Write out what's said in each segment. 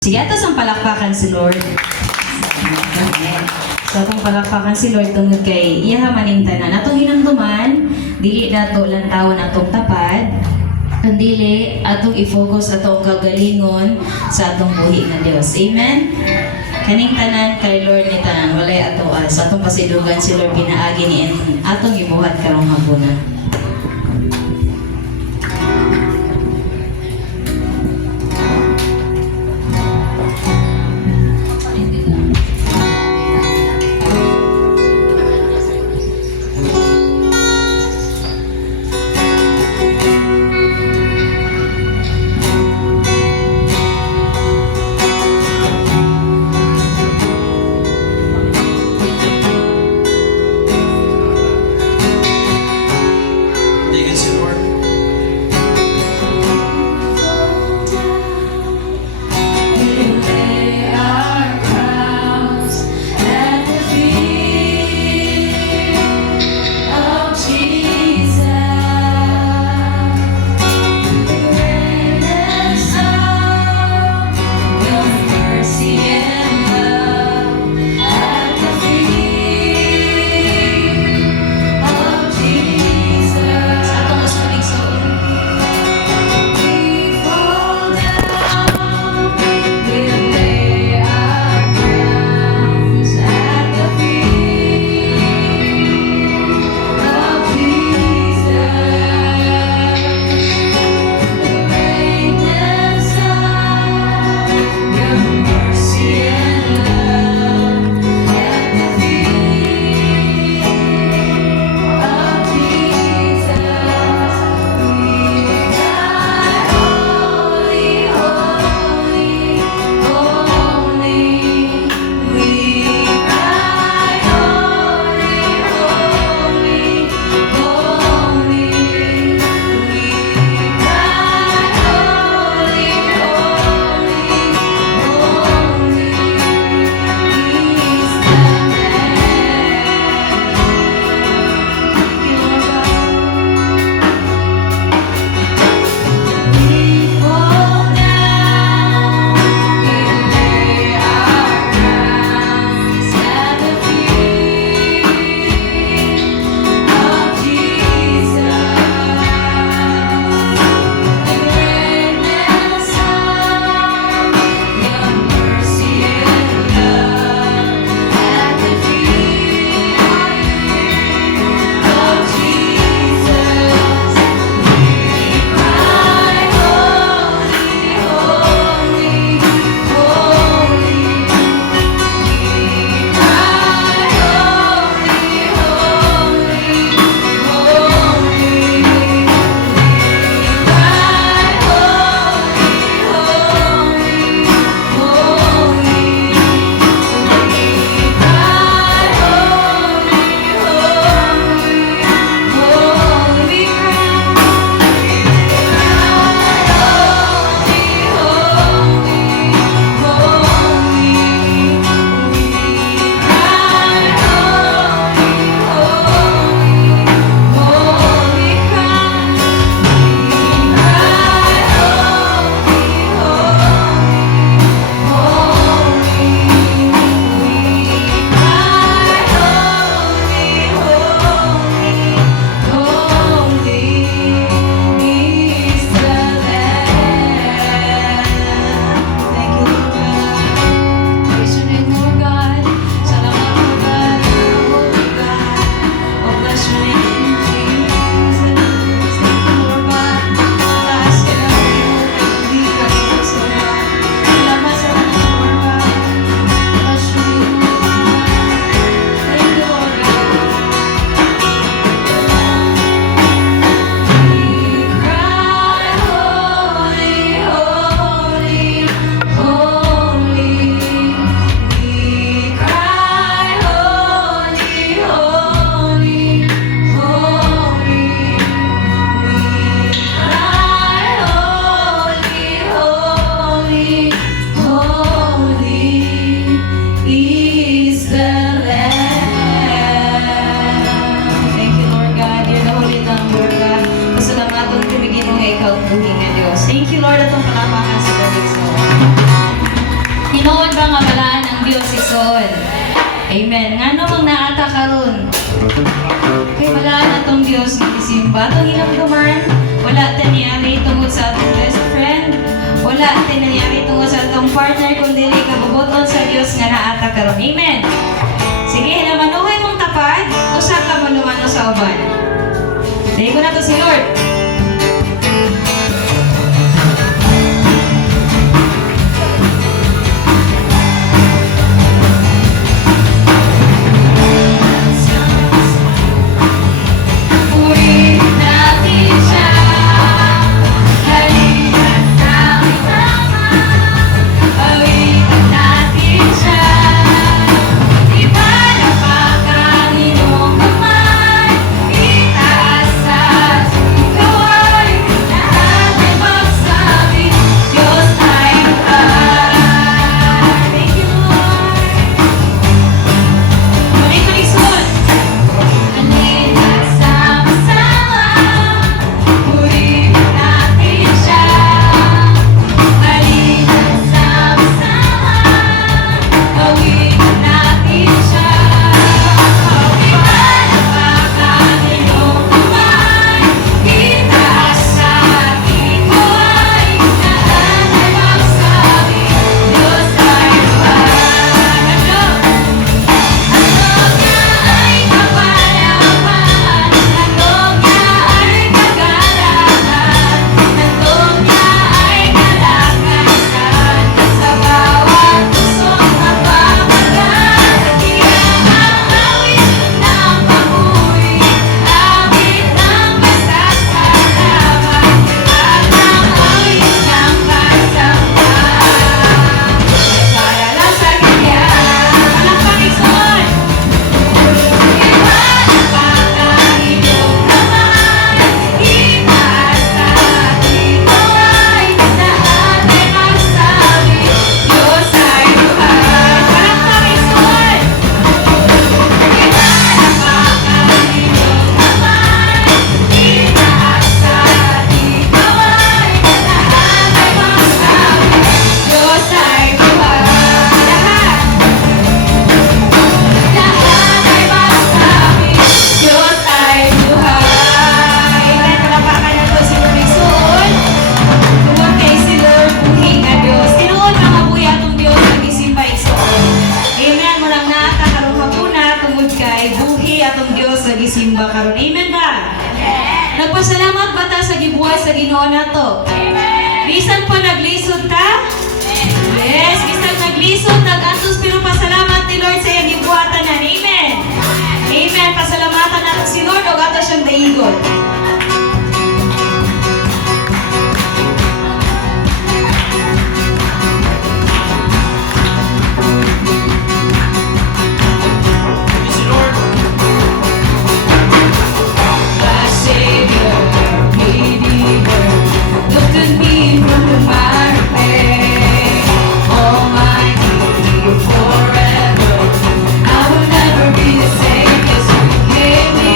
Sige, atas ang palakpakan si Lord. So, atong palakpakan si Lord tungod kay iya maning tanan. Atong hinamduman, dili nato lantawon atong tapad, kandili atong i-focus atong kagalingon sa atong buhi nga Dios. Amen. Kaning tanan kay Lord ni tanan walay ato sa atong pasidugan si Lord pinaagi ni atong ibuhat karong hapuna. ba nga balaan ang Dios ison? Amen. Ngano mang naata karon? Kay balaan atong Dios nga isimba atong hinamduman. Wala ta niyari tungod sa atong best friend. Wala ta nangyari tungod sa atong partner kundi kabubuton sa Dios nga naata karon. Amen. Sige, hinamanuhay mong tapat, usa ka mo lumano sa uban. Dahil ko na to si Lord. Simba karon. Amen ba? Amen. Nagpasalamat ba ta sa gibuhat sa Ginoo nato? Amen. Bisan pa naglisod ta? Amen. Yes, bisan naglisod, nag-atos pero pasalamat ni Lord sa iyang gibuhatan na. Amen. Amen. Pasalamatan nato si Lord og ato siyang daigon. Forever, I will never be the same. 'Cause you gave me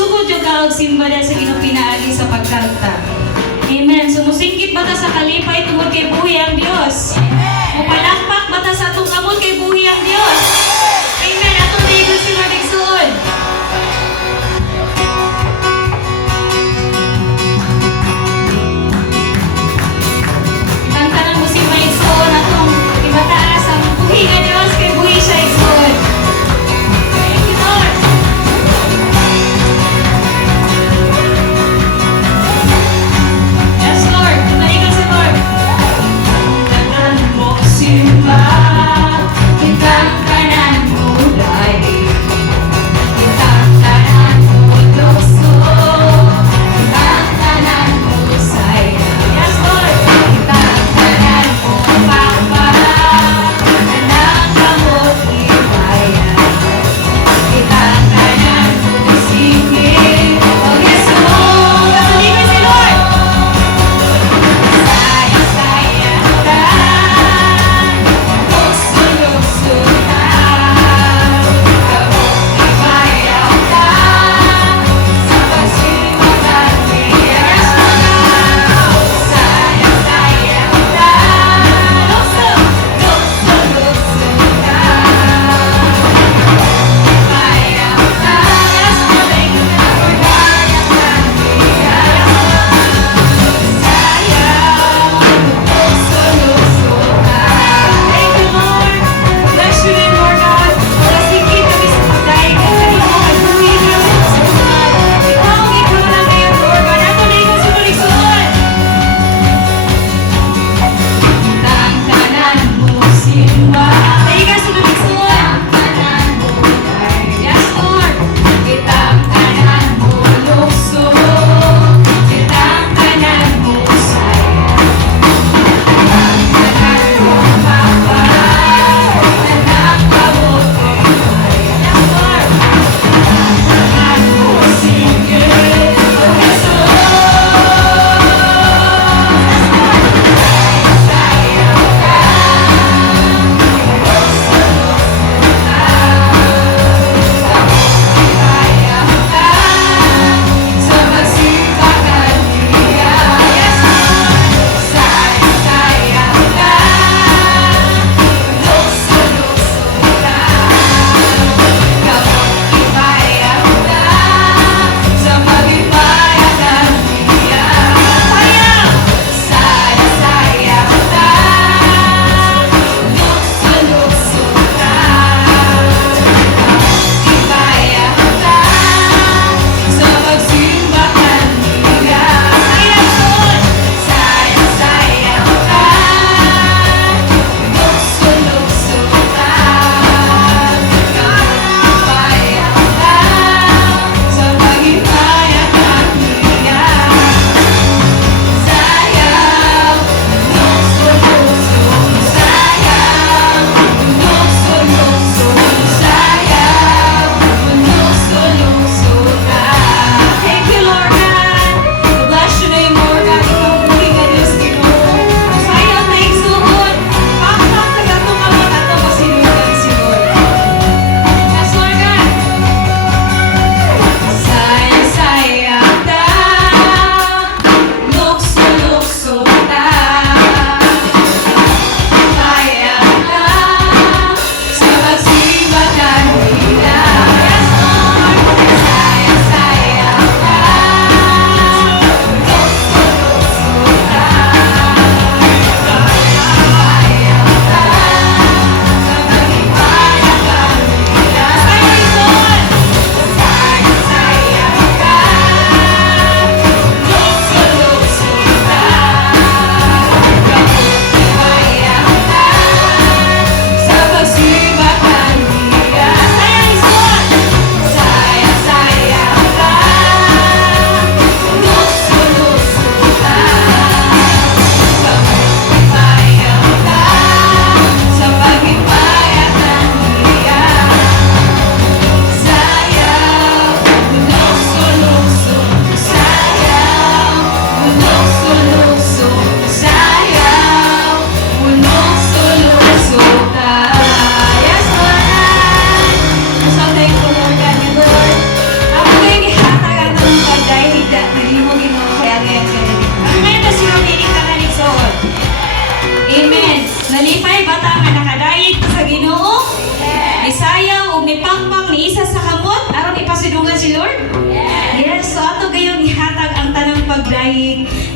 Magsugod yung kaog simba dahil sa Ginoo pinaagi sa pagkanta. Amen. Sumusingkit bata sa kalipay tungod kay buhi ang Dios. Mupalakpak bata sa atong amon kay buhi ang Dios. Amen. Atong tigol si Lord igsuon. Kantanan mo si Maigsuon atong ibataas ang buhi nga Dios kay buhi siya igsuon. Thank you, Lord. Yes, Lord. Tumalikan si Lord. Kantanan mo simba, kitang kanan.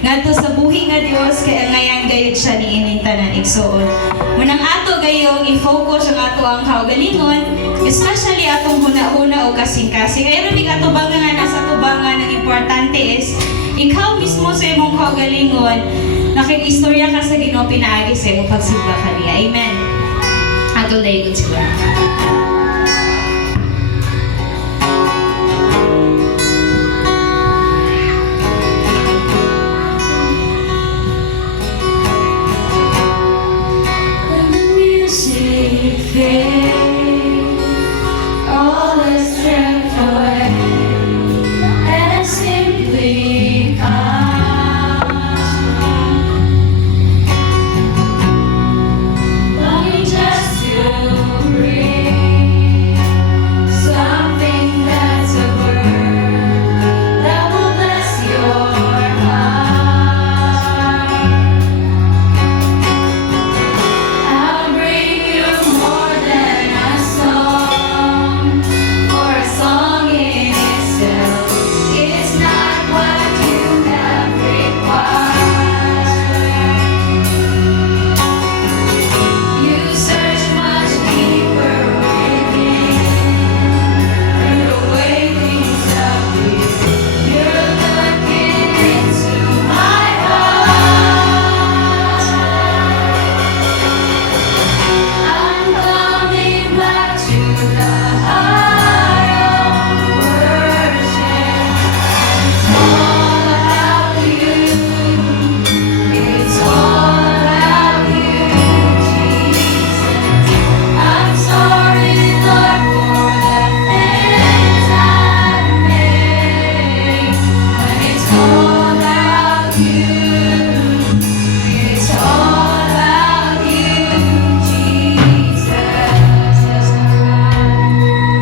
ngadto sa buhi nga Dios kay ngayon gayud siya niining tanan igsuon. Munang ato gayong i-focus ang ato ang kaugalingon, especially atong huna-huna o kasing-kasing. Kaya rin ato banga nga nasa tubangan ang importante is ikaw mismo sa imong kaugalingon nakig-istorya ka sa Ginoo pinaagi sa imong pagsimba kaniya. Amen. Ato dayon siguro. All is stripped away, and it simply comes, longing just to breathe something that's a word that will bless your heart. I'll bring you more than a song, for a song in itself is not what you have required. You search much deeper within, through the way things appear. You're looking into my heart. I'm coming back to the heart of worship. It's all about you, Jesus. I'm sorry, Lord, for the things I've made. But it's all about you. It's all about you, Jesus. Yes, Lord.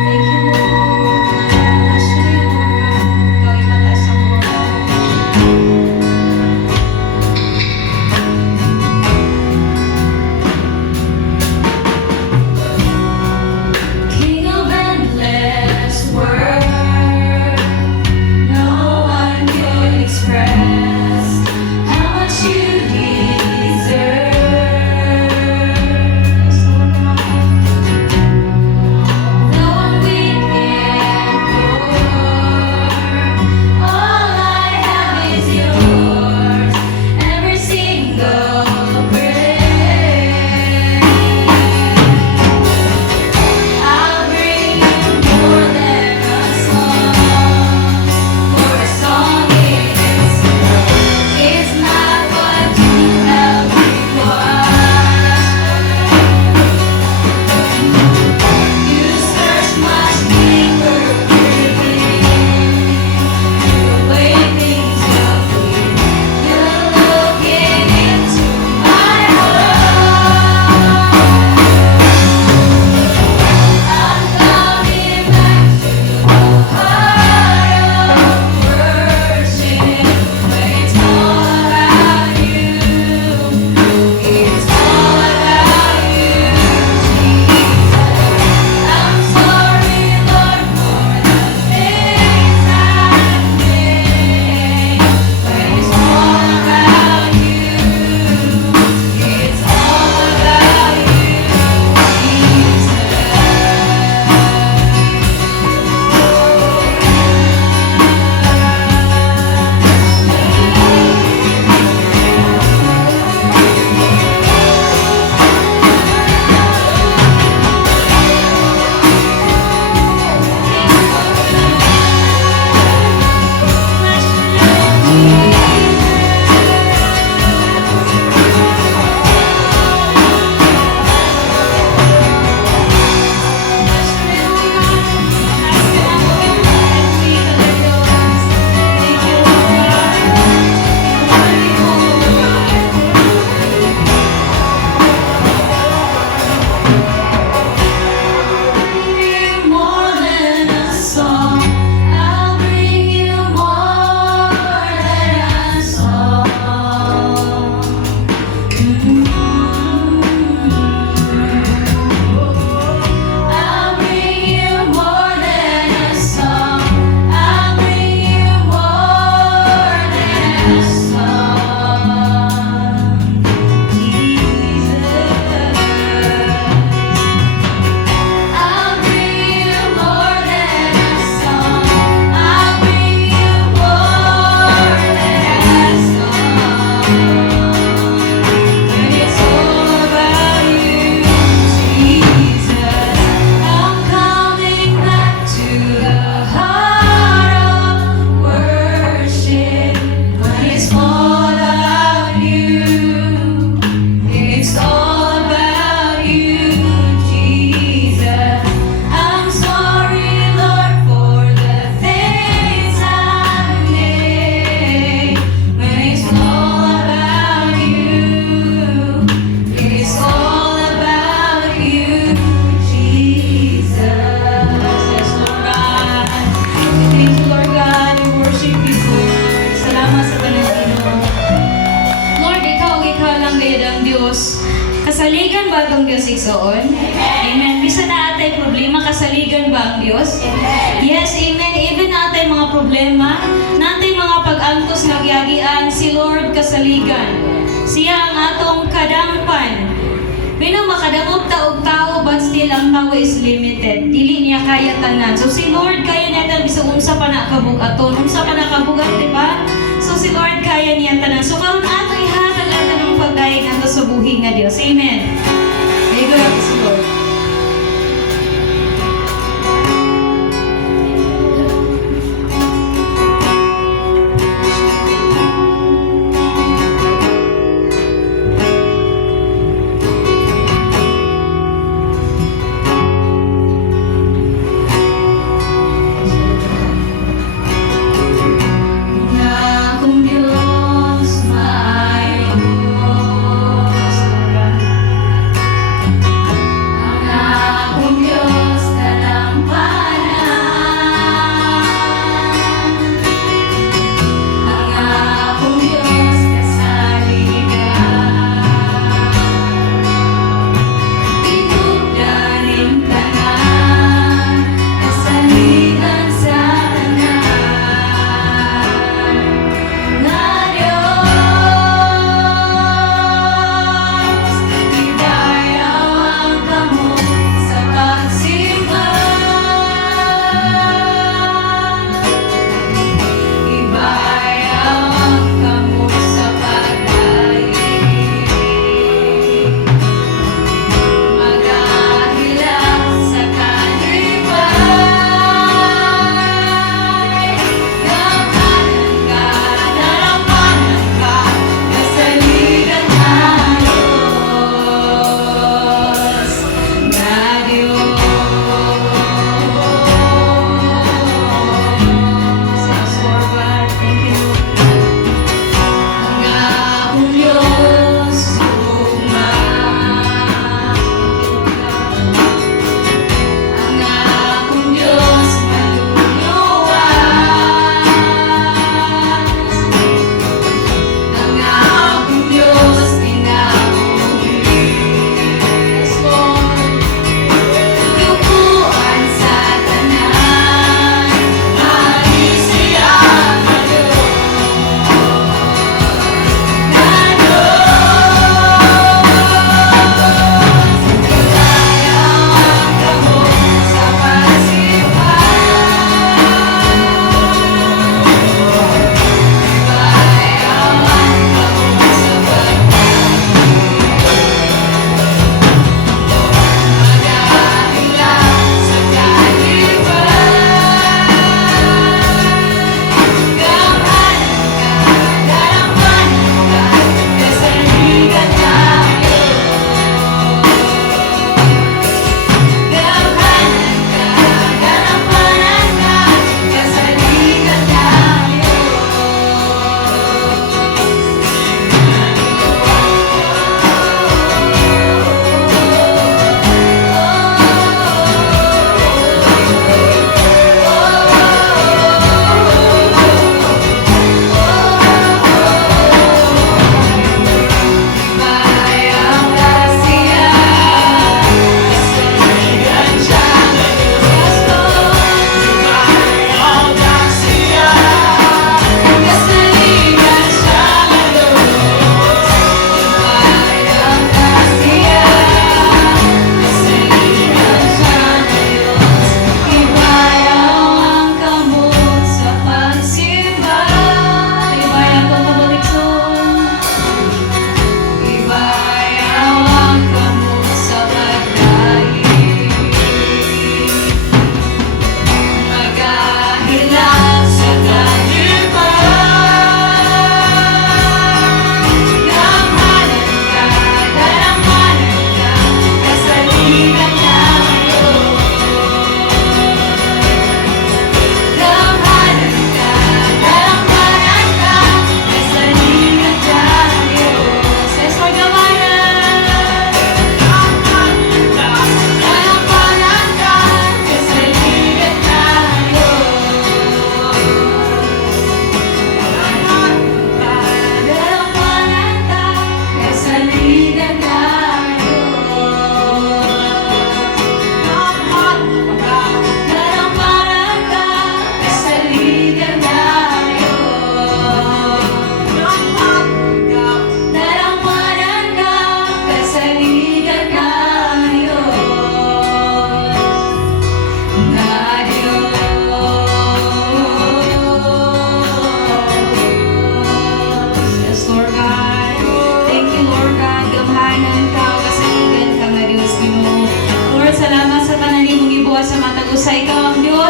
Thank you, Lord. Bless you, Lord. Ikaw ay mataas ang buhay. King of endless word, no one could express how much you deserve. No one weak and poor, all I have is yours, every single breath. I'll bring you more than a song, for a song in itself is not what you have required. You search much deeper within, the way things appear. You're looking into my heart. I'm coming back to the heart Kasaligan ba itong Diyos igsoon? Amen. Bisa na atay problema, kasaligan ba ang Diyos? Yes, amen. Even na atay mga problema, natay mga pag-antos nagyagian, si Lord kasaligan. Siya ang atong kadampan. Pero makadangog taog tao, but still ang tao is limited. Dili niya kaya tanan. So si Lord kaya niya tanan, bisa unsa pa nakabugaton, unsa pa nakabugat, di ba? So si Lord kaya niya tanan. So karon ato ihatag ato ng pagdaig nato sa buhi nga Dios. Amen. May God si Lord. Na kung Diyos maayos,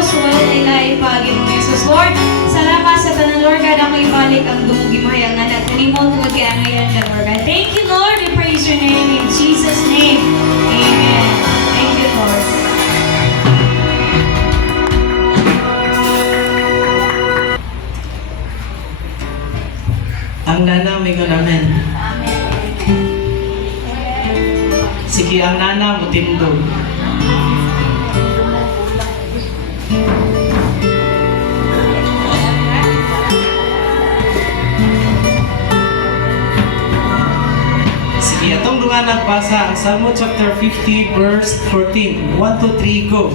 tapos wala nila ipagin mo Jesus. Lord, salamat sa tanan, Lord God, ako ibalik ang dumugi mo hayang anak. Kanimo tungod kay angayan ka, Lord God. Thank you, Lord. We praise your name in Jesus' name. Amen. Thank you, Lord. Ang nana, mingon amen. Sige, ang nana mo tindog. Sige, atong dunga nagbasa ang Salmo chapter 50 verse 14. 1 to 3, go.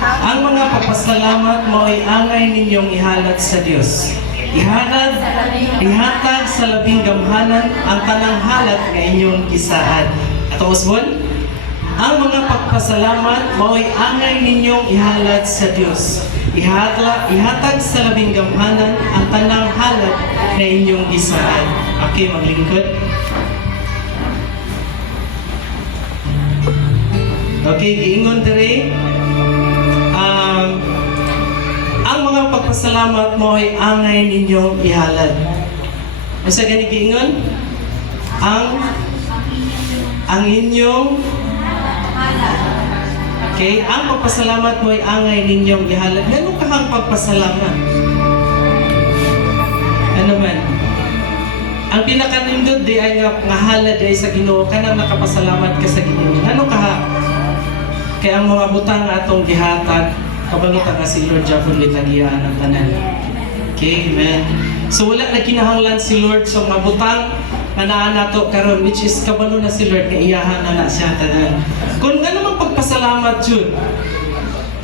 Ang mga pagpasalamat mo ay angay ninyong ihalat sa Diyos. Ihatag sa labing gamhanan ang tanang halat nga inyong gisaad. Ato usbon, ang mga pagpasalamat mo ay angay ninyong ihalat sa Diyos. Ihatag sa labing gamhanan ang tanang halat nga inyong gisaad. Okay, maglingkod. Okay, giingon dire. Ang mga pagpasalamat mo ay angay ninyong ihalad. Masa gani giingon? Ang inyong okay, ang pagpasalamat mo ay angay ninyong ihalad. Ganun ka ang pagpasalamat? Ano man? Ang pinakanindot di ay nga halad ay sa Ginoo, kanang nakapasalamat ka sa Ginoo. Ano ka ha? Kaya ang mga butang atong gihatag, kabalutan nga si Lord Japon litagiyaan ang tanan. Okay, amen. So wala na kinahanglan si Lord so mabutang na naanato karon, which is kabalo na si Lord nga iyahan na siya tanan. Kung nga namang pagpasalamat yun,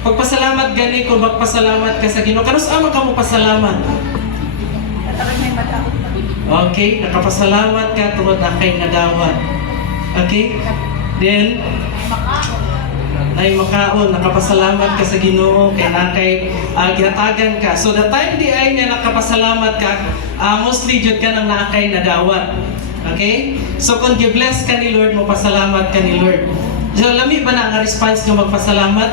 pagpasalamat gani kung magpasalamat ka sa Ginoo, kanus amang ka mo pasalamat. Okay, nakapasalamat ka tungod na kay nadawat. Okay? Then ay makaon, nakapasalamat ka sa Ginoo kay nakay gihatagan ka. So the time di ay nga nakapasalamat ka, mostly jud ka nang nakay nadawat. Okay? So kung gi-bless ka ni Lord, mo pasalamat ka ni Lord. So lami ba na ang response nga magpasalamat?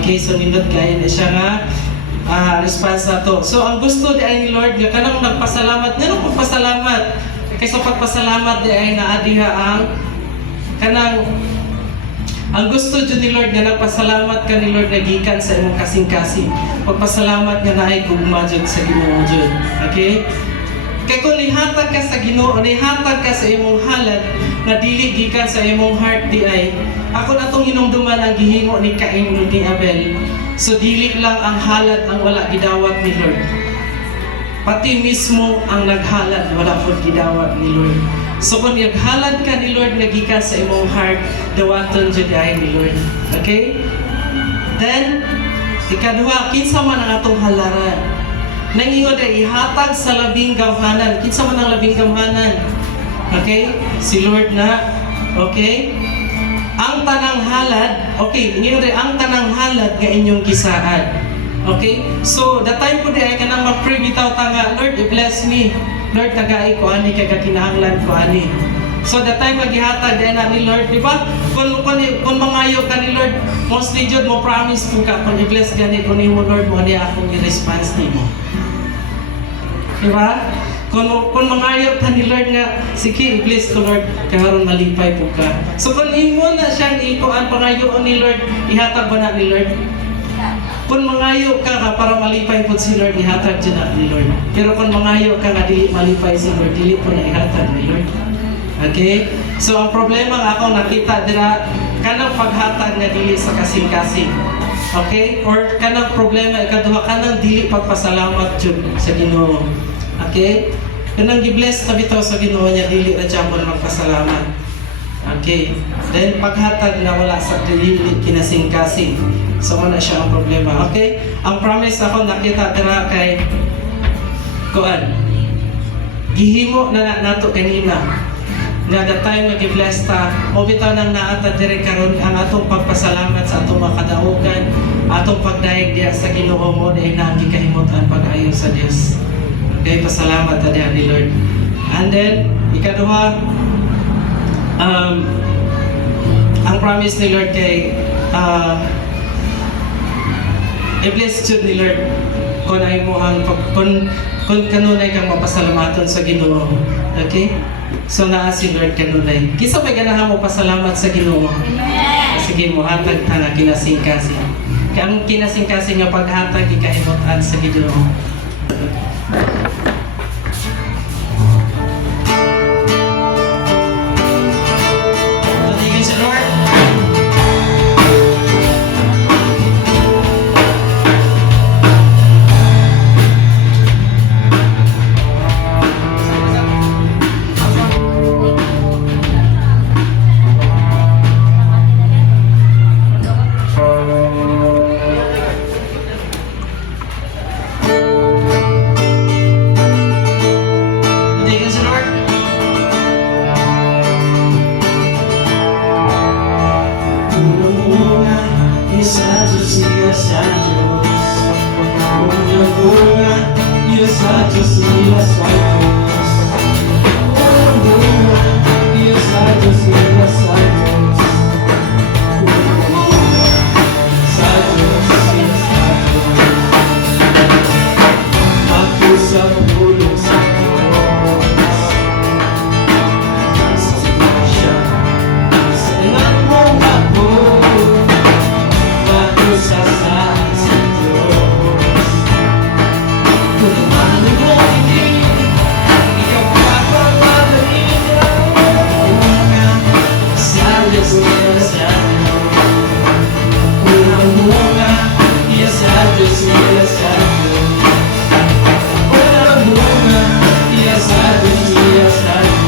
Okay, so nindot kay na siya nga response na to. So ang gusto di ay ni Lord nga kanang nagpasalamat, ngano pagpasalamat? Kaysa pagpasalamat di ay naadiha ang kanang ang gusto dyan ni Lord nga nagpasalamat ka ni Lord na gikan sa imong kasing-kasing. Pagpasalamat nga naay gugma dyan sa Ginoo dyan. Okay? Kaya kung nihatag ka sa Ginoo, nihatag ka sa imong halad na dili gikan sa imong heart di ay, ako na itong hinumduman ang gihimo ni Cain ni Abel. So dili lang ang halad ang wala gidawat ni Lord. Pati mismo ang naghalad wala po gidawat ni Lord. So kung naghalad ka ni Lord nga gikan sa imong heart, dawaton jud ay ni Lord. Okay? Then ikaduha, kinsa man ang atong halaran? Nangingon ay ihatag sa labing gamhanan. Kinsa man ang labing gamhanan? Okay? Si Lord na. Okay? Ang tanang halad, okay, ingon ang tanang halad nga inyong gisaad. Okay? So the time po di ay kanang mag-pray bitaw ta nga, Lord, i-bless me. Lord, tagai ko ani kay kakinahanglan ko ani. So the time maghihatag din na ni Lord, di ba? Kung mangayo ka ni Lord, mostly jud mo promise ko ka kung i-bless gani ko nimo Lord mo ni akong i-response nimo. Di ba? Kung mangayo ka ni Lord nga, sige i-bless ko Lord, karon malipay po ka. So kung imo na siyang ikuan pangayoon ni Lord, ihatag ba na ni Lord? Kung mangayo ka para malipay po si Lord, ihatag dyan na ni Lord. Pero kung mangayo ka nga dili malipay si Lord, dili po na ihatag ni Lord. Okay? So ang problema nga akong nakita dira, kanang paghatag nga dili sa kasing-kasing. Okay? Or kanang problema ikaduha, kanang dili pagpasalamat dyan sa Ginoo. Okay? Kanang gi-bless na bitaw sa Ginoo niya, dili na dyan mo magpasalamat. Okay? Then paghatag na wala sa dili kinasing-kasing. So wala siya ang problema. Okay? Ang promise ako nakita dira kay kuan. Gihimo na nato kanina. Nga the time nga gi-bless ta, o bitaw nang naata dire karon ang atong pagpasalamat sa atong mga kadaugan, atong pagdaig diya sa Ginoo mo dahil na gikahimutan pag-ayo sa Dios. Okay, pasalamat ta diha ni Lord. And then ikaduha, ang promise ni Lord kay I-bless jud ni Lord kung ay mo ang kung kanunay kang mapasalamaton sa Ginoo. Okay? So naa si Lord kanunay. Kisa may ganahan mo pasalamat sa Ginoo. Sige mo hatag ta nga kinasing-kasing. Kaya ang kinasing-kasing nga paghatag ikahimutan sa Ginoo. Patigin sa Lord. Patigin sa Lord. Unang-una, isa Diyos, iya sa Diyos. Unang-una, isa Diyos, iya sa Diyos. Unang-una, isa Diyos, iya sa Diyos. Unang-una, sa Diyos, iya sa Diyos. Ako sa pulong sa Diyos. Sa Siya, sa ilang mong ako, ako sa Diyos. Kung ano mo hindi, ikaw papapagaling ako. Una, sa Diyos, iya sa Diyos. Unang-una, iya sa Diyos, iya sa Diyos. Unang-una, iya sa Diyos, iya sa Diyos.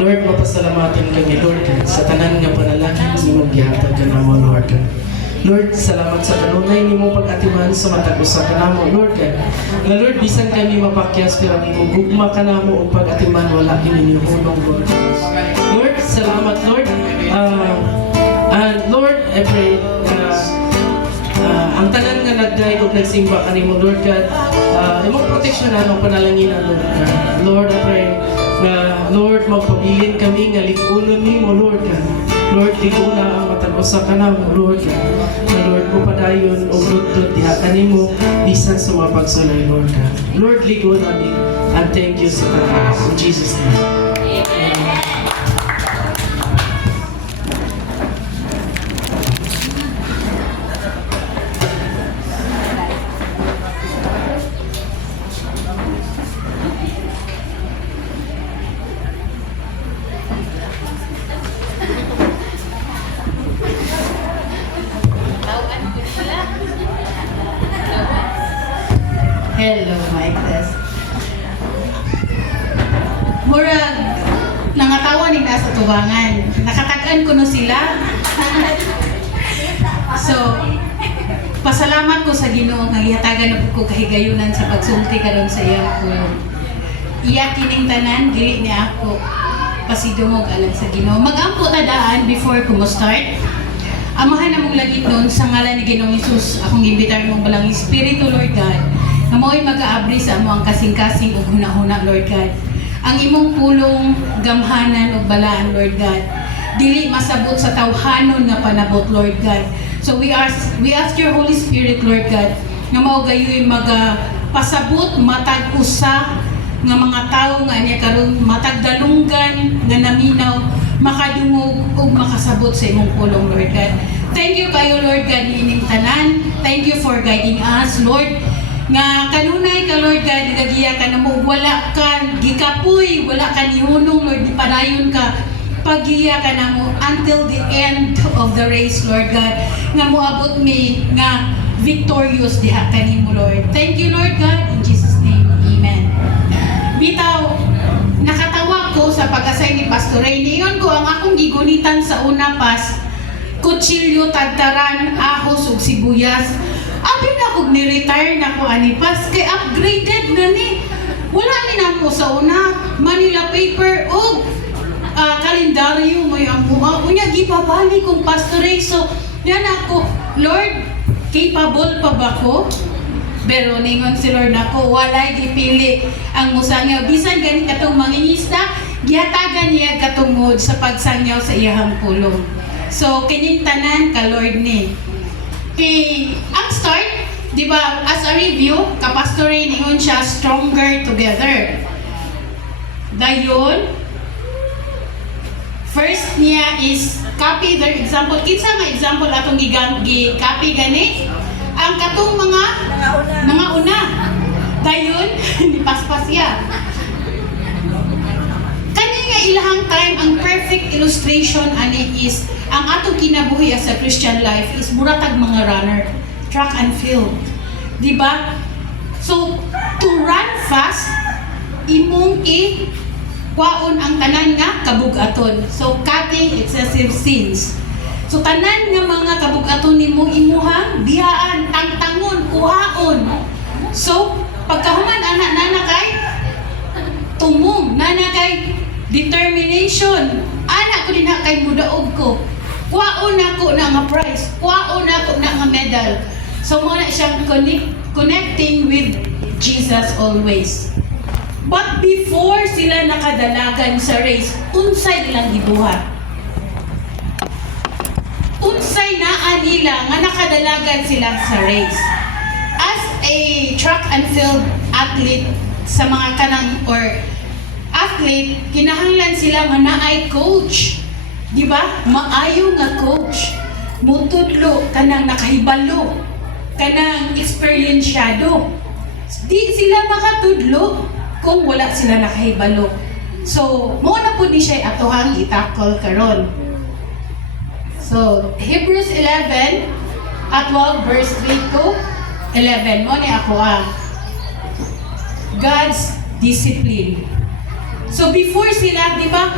Lord, mapasalamatan kami, Lord, sa tanan nga panalangin mo gihatag ka namo, Lord. Lord, salamat sa kanunay nimo pag-atiman sa matag usa ka namo, Lord. Na Lord, bisan kami mapakyas pero nimo gugma ka namo og pag-atiman wala kini hunong, Lord. Lord, salamat, Lord. And Lord, I pray ang tanan nga nagday ug nagsimba kanimo, Lord God, imong proteksyon ang panalangin, Lord God. Lord, I pray Lord, magpabilin kami nga likunon nimo, Lord God. Lord, liguna ang matag-usa ka namo, Lord God. Na Lord, upadayon o rudtod diha kanimo bisan sa mga pagsulay, Lord God. Lord, liguna mi and thank you sa tanan. In Jesus' name. Hello, Michael. Murag, nangatawa ni nasa tubangan. Nakatagaan ko no sila. So, pasalamat ko sa Ginoo nga ihatagan na ko kahigayunan sa pagsulti karon sa iyang pulong. Iya kining tanan dili ni ako pasidungog alang sa Ginoo. Magampo ta daan before ko mo start. Amahan namong langit nun sa ngalan ni Ginoong Hesus, akong imbitar mong balang Espiritu, Lord God, na mao'y mag-aabri sa amo ang kasing-kasing ug hunahuna, Lord God. Ang imong pulong gamhanan ug balaan, Lord God. Dili masabot sa tawhanon nga panabot, Lord God. So we ask your Holy Spirit, Lord God, nga mao gayoy pasabot matag usa nga mga tawo nga niya karon matag dalunggan nga naminaw makadungog ug makasabot sa imong pulong, Lord God. Thank you kayo, Lord God, nining tanan. Thank you for guiding us, Lord. Nga kanunay ka, Lord God, nagagiya ka na mo, wala ka gikapoy, wala ka nihunong, Lord, di padayon ka. Pagiya ka na mo until the end of the race, Lord God. Nga moabot mi nga victorious diha kanimo, Lord. Thank you, Lord God, in Jesus' name. Amen. Bitaw, nakatawa ko sa pag-asay ni Pastor Ray. Niyon ko ang akong gigunitan sa una pas, kutsilyo, tagtaran, ahos ug sibuyas. Abi na kog ni-retire na ko anipas kay upgraded na ni. Wala ni namo sa una Manila paper ug kalendaryo mo yung buha. Unya gipabali kong Pastor Ray. So, yan ako, Lord, capable pa ba ko? Pero ningon si Lord nako, walay gipili ang musangyaw. Bisan gani katong mangingisda, gihatagan niya katungod sa pagsangyaw sa iyahang pulong. So, kining tanan ka Lord ni. Kay, ang start, di ba, as a review, kapastore ningon siya, stronger together. Dayon, first niya is copy their example. Kinsa nga example atong gi-copy gani? Ang katong mga una. Dayon, nipaspas siya. Kani nga ilahang time, ang perfect illustration ani is ang atong kinabuhi as a Christian life is muratag mga runner, track and field. Di ba? So, to run fast, imong waon ang tanan nga kabugaton. So, cutting excessive sins. So, tanan nga mga kabugaton nimo imuhang biyaan, tangtangon, kuhaon. So, pagkahuman anak nana kay tumong, nana kay determination. Anak ko din na kay mudaog ko. Kuhaon ako na nga prize. Kuhaon ako na nga medal. So, muna siyang connecting with Jesus always. But before sila nakadalagan sa race, unsay ilang gibuhat. Unsay naa nila nga nakadalagan sila sa race. As a track and field athlete sa mga kanang or athlete, kinahanglan sila nga naay coach. Di ba? Maayo nga coach. Mutudlo kanang nakahibalo, kanang eksperyensyado. Di sila makatudlo kung wala sila nakahibalo. So, mo na po ni siya atohang itakol karon. So, Hebrews 11 at 12 verse 3 to 11. Mo ni ako God's discipline. So, before sila, di ba,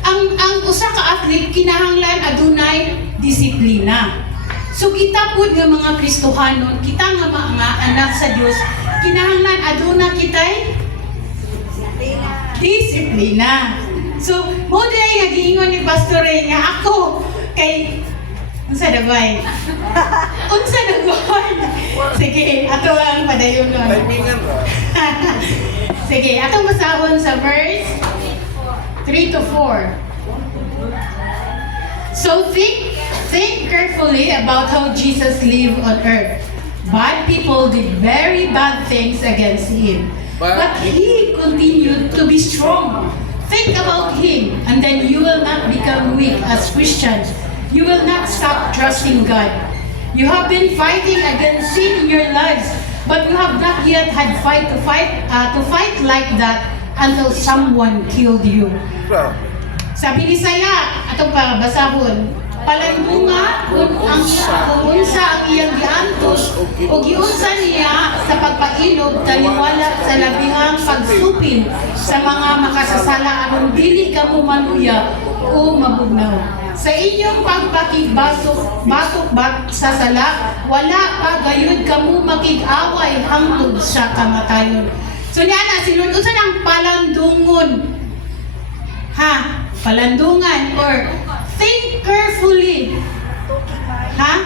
ang usa ka athlete kinahanglan adunay disiplina. So kita pud nga mga Kristohanon, kita nga mga anak sa Dios, kinahanglan aduna kitay disiplina. So mo day nga giingon ni Pastor Ray nga ako kay unsa dagway? Unsa dagway? Sige, ato ang padayon. Sige, atong basahon sa verse 3 to 4. So think carefully about how Jesus lived on earth. Bad people did very bad things against him, but he continued to be strong. Think about him, and then you will not become weak as Christians. You will not stop trusting God. You have been fighting against sin in your lives, but you have not yet had to fight like that until someone killed you. Sabi ni Saya, atong basahon, palandunga kung unsa ang iyang giantos o giunsa niya sa pagpailog taliwala sa labihang pagsupil sa mga makasasala aron dili ka maluya o mabugnaw. Sa inyong pagpakigbatok sa sala, wala pa gayud kamo makig-away hangtod sa kamatayon. So niya na, sinunod sa ng palandungon. Ha? Palandungan or think carefully. Ha?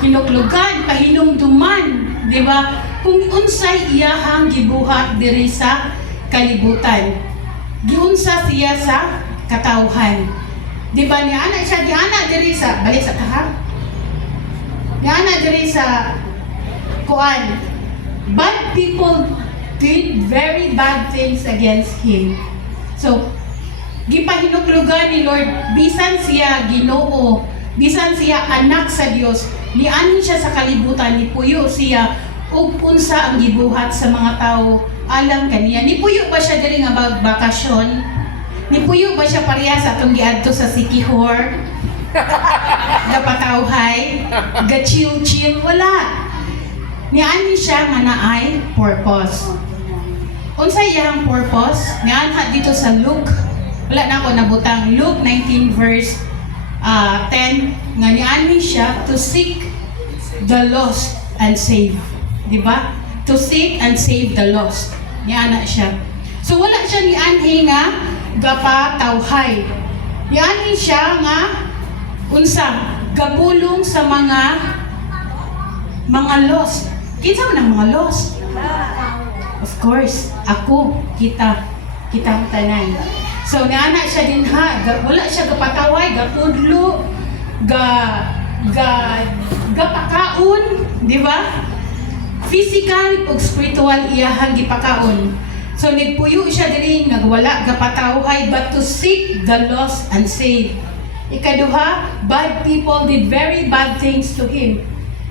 Hinuklugan, pahinumduman. Diba? Kung unsay iyahang gibuhat diri sa kalibutan. Giunsa siya sa katawhan. Diba ni ana siya, di ana diri sa, balik sa kahap. Di ana diri sa kuan. Bad people did very bad things against him. So, gipahinuklugan ni Lord, bisan siya Ginoo, bisan siya anak sa Dios, nianin siya sa kalibutan, ni puyo siya ug unsa ang gibuhat sa mga tao alam kaniya. Ni puyo ba siya diri nga bakasyon? Ni puyo ba siya pareha sa atong giadto sa Sikihor? Gapatawhay, ga-chill-chill, wala. Niani siya nga naay purpose. Unsa iyang purpose? Nianha dito sa Luke. Wala na ako nabutang. Luke 19 verse 10 nga niani siya to seek the lost and save. Di ba? To seek and save the lost. Niana siya. So wala siya nianhi nga gapatawhay. Nianhi siya nga unsa gabulong sa mga lost. Kinsa man ang mga lost? Of course, ako, kita tanan. So niana siya din ha, wala siya gapataway, gapudlo, gapakaon, di ba? Physical ug spiritual iyahang gipakaon. So nagpuyo siya diri nagwala gapatawhay but to seek the lost and save. Ikaduha, bad people did very bad things to him.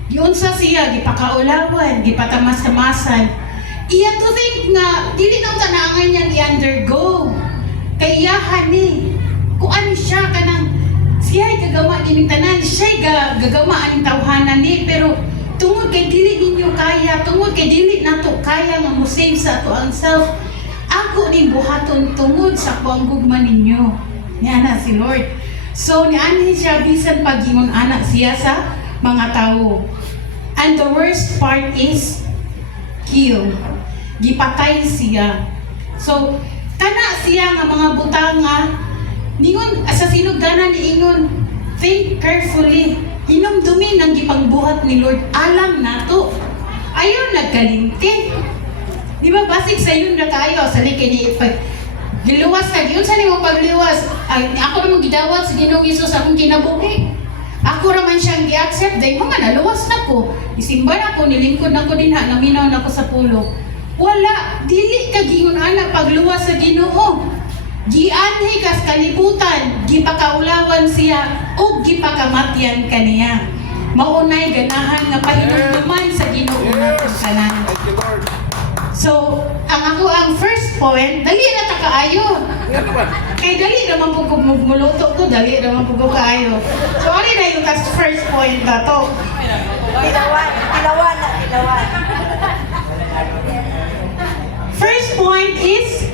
Giunsa siya gipakaulawan, gipatamas-tamasan. Iya to think nga dili nang tanaangan niyang i-undergo. Kay iyahan ni kung ano siya kanang siya gagama ning tanan, siya gagama aning tawhanan ni pero tungod kay dili ninyo kaya, tungod kay dili nato kaya nga mo save sa ato ang self, ako ning buhaton tungod sa kuang gugma ninyo. Niya na si Lord. So niani siya bisan pagingon anak siya sa mga tao. And the worst part is kill. Gipatay siya. So kana siya nga mga butang nga ningon sa sinugdanan ni ingon, think carefully. Hinumdumin ang gipangbuhat ni Lord alam nato. Ayaw nagkalimti. Di ba basig sa yun na kayo sa kini pag giluwas ka yun sa nimo pagliwas. Ay, ako namang gidawat sa Ginoong Hesus akong kinabuhi. Ako raman siyang gi-accept dahil mga naluwas na ko. Isimba na ko, nilingkod na ko din ha, naminaw na ko sa pulo. Wala, dili ka gingon ana pagluwas sa Ginoo. Gianhi kas kalibutan, gipakaulawan siya ug gipakamatyan kaniya. Maunay ganahan nga pahinumduman sa Ginoo natong tanan. So, ang first point, dali na ta kaayo. Kay dali naman po kung muluto ko, dali naman po ko kaayo. So, ano na yung first point na to? Ilawan. First point is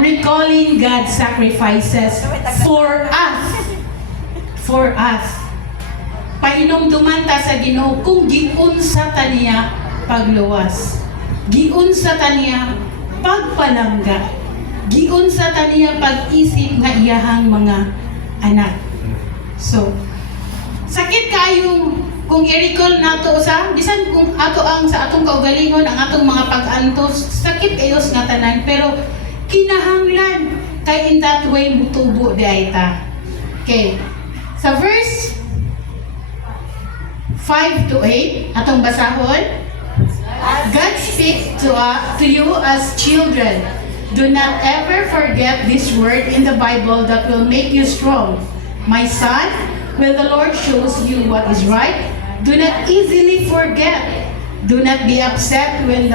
recalling God's sacrifices for us. For us. Pahinumduman ta sa Ginoo kung giunsa ta niya pagluwas. Giunsa ta niya pagpalangga. Giunsa ta niya pag-isip nga iyahang mga anak. So, sakit kayong kung i-recall nato sa bisan kung ato ang sa atong kaugalingon ang atong mga pag-antos, sakit kayos nga tanan pero kinahanglan kay in that way mutubo di ay ta. Okay. Sa verse 5 to 8 atong basahon. God speaks to you as children. Do not ever forget this word in the Bible that will make you strong. My son, when the Lord shows you what is right, do not easily forget. Do not be upset when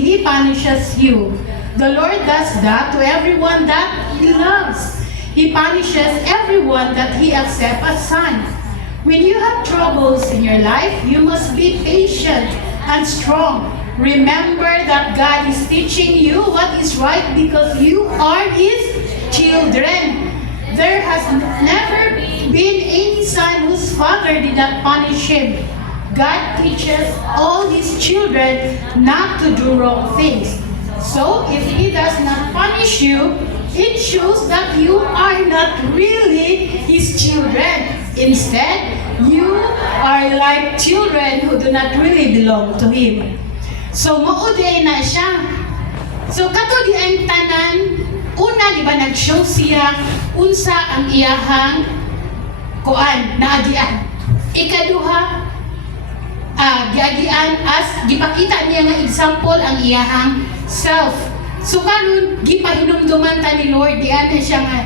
He punishes you. The Lord does that to everyone that He loves. He punishes everyone that he accepts as son. When you have troubles in your life, you must be patient and strong. Remember that God is teaching you what is right because you are His children. There has never been any son whose father did not punish him. God teaches all His children not to do wrong things. So if He does not punish you, it shows that you are not really His children. Instead, you are like children who do not really belong to Him. So, mauday na siya. So, kato di ang tanan, una, di ba, nag-show siya, unsa ang iyahang kuan, naagian. Ikaduha, giagian as, gipakita niya nga example ang iyahang self. So, karon gipahinumduman ta ni Lord, di ana siya nga,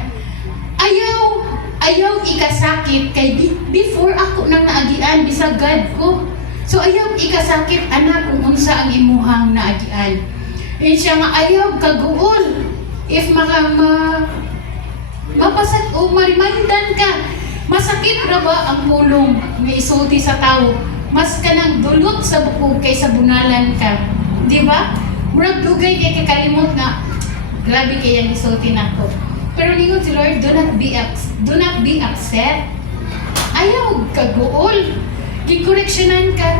ayaw ikasakit kay before ako nang naagian bisag God ko. So ayaw ikasakit anak kung unsa ang imuhang naagian. And siya nga ayaw kaguol if mapasat o marimindan ka. Masakit ra ba ang pulong nga isulti sa tao? Mas kanang dulot sa bukog kaysa bunalan ka. Di ba? Murag dugay kay kakalimot nga grabe kay ang isulti nako. Pero ningon si Lord, do not be upset. Ayaw kaguol. Gikoreksyonan ka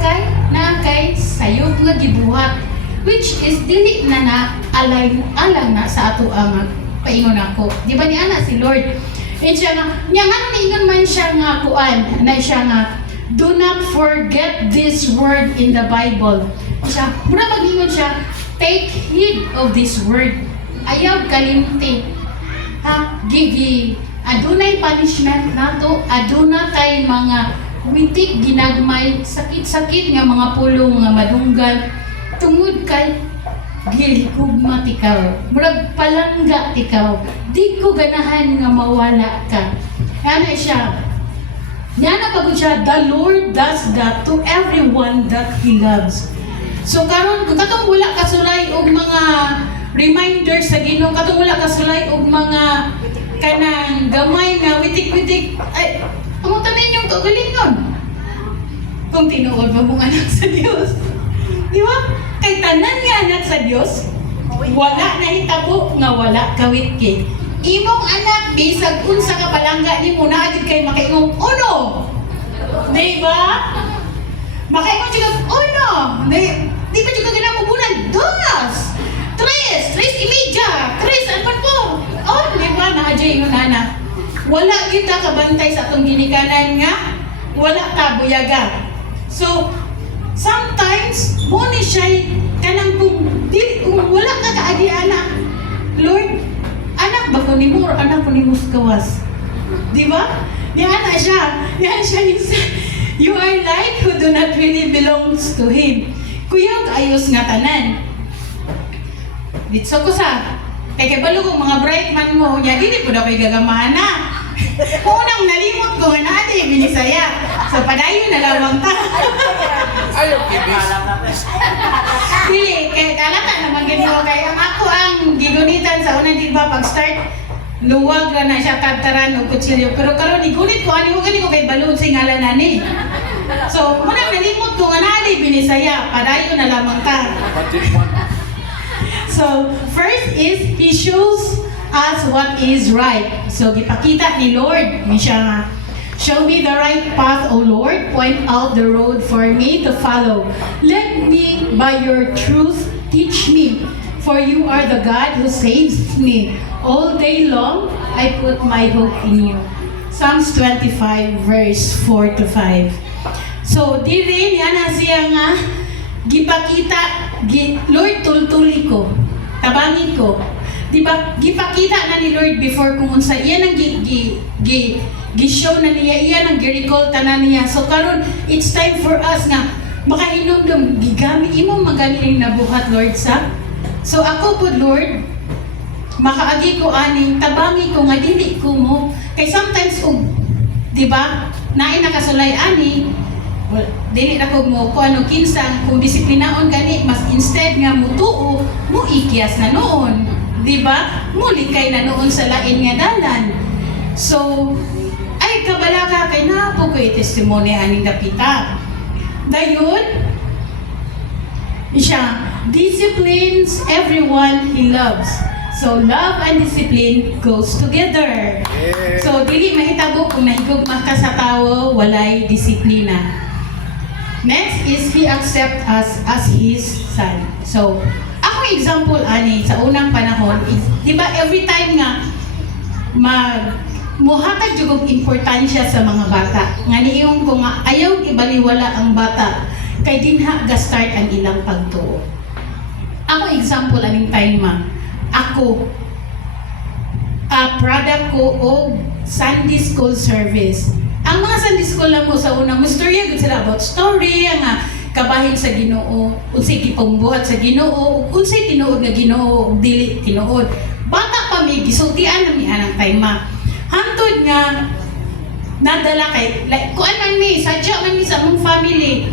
kay sayop nga gibuhat, which is dili na alang na sa ato ang paingon ako. Di ba ni ana si Lord? And siya nga, niya nga niingon man siya nga kuan, na siya nga, do not forget this word in the Bible. Siya, muna mag-ingon siya, take heed of this word. Ayaw kalimti. Gigi, adunay punishment nato, aduna tay mga witik ginagmay, sakit-sakit nga mga pulong nga madunggan, tungod kay gilhugma tikaw, murag palangga tikaw, di ko ganahan nga mawala ka. Ano siya? Yana pagod siya, the Lord does that to everyone that He loves. So karon kung katong wala kasulay og mga reminders sa Ginoo, katong wala kasulay og mga kanang gamay nga witik-witik, ay amutan ninyong kagalingon kung tinuod mo mong anak sa Dios. Di ba? Kay tanan nga anak sa Dios, wala na hitabo nga wala kawitki. Imong anak bisag unsa ka palangga nimo na agad kay makaingong uno. Di ba? Makaingon siya uno. Di ba siya ginamubunan? Dos. Tres y media, tres apat po. Oh, di ba na adjay yung anak? Wala kita kabantay sa atong ginikanan nga, wala ta buyaga. So, sometimes, mo ni siya, kanang kung wala ka kaagi anak, Lord, anak ba ko ni mo or anak ko ni mo kawas? Di ba? Yan siya you are like who do not really belongs to Him. Kuya, ayos nga tanan. Ditso ko sa, kay balo kong mga bright man mo, niya, dili po na ko'y gagamahan na. Unang nalimot ko nga natin, binisaya. So, padayon na lamang ta. Ayaw kibis. Dili, kaya kalata naman ganito. Kaya ako ang gigunitan sa unang di ba, pag-start, luwag ra na siya, tagtaran o kutsilyo. Pero karon igunit ko, ano ko kay balon singalan nani. So, unang nalimot ko nga natin, binisaya. Padayon na lamang ta. So, first is, He shows us what is right. So, gipakita ni Lord, ni siya nga, show me the right path, O Lord. Point out the road for me to follow. Let me, by your truth, teach me. For you are the God who saves me. All day long, I put my hope in you. Psalms 25, verse 4 to 5. So, dili niya na siya nga, gipakita, Lord, tultuli ko. Tabangin ko. Diba, gipakita na ni Lord before kung unsa iyan ang gi-show na niya, iyan ang gi-recall tanan niya. So karon it's time for us nga makahinumdum gigami imo magaling na buhat Lord sa. So ako po Lord, makaagi ko aning tabangi ko nga dili ko mo kay sometimes diba, naay nakasulay ani dili na ko mo kung ano kinsa kung disiplinaon gani mas instead nga mutuo mo ikyas na noon, di ba? Muli kay na noon sa lain nga dalan. So, ay kabalaga kay na po ko testimony aning dapita. Dayon, siya disciplines everyone he loves. So, love and discipline goes together. So, dili mahitabo kung nahigugma ka sa tao, walay disiplina. Next is he accept us as his son. So, ako example ani sa unang panahon is, di ba every time nga muhatag jud og importansya sa mga bata. Nga niingon ko nga ayaw ibaliwala ang bata kay dinha ga start ang ilang pagtuo. Ako example aning time ako product ko og Sunday school service. Ang mga Sunday school lang ko sa una, mustorya gud sila about story nga kabahin sa Ginoo, unsay gipambuhat sa Ginoo, unsay tinuod nga Ginoo, dili tinuod. Bata pa mi gisultian na mi anang time hantod nga nadala kay like kuan man mi sadya man mi sa among family.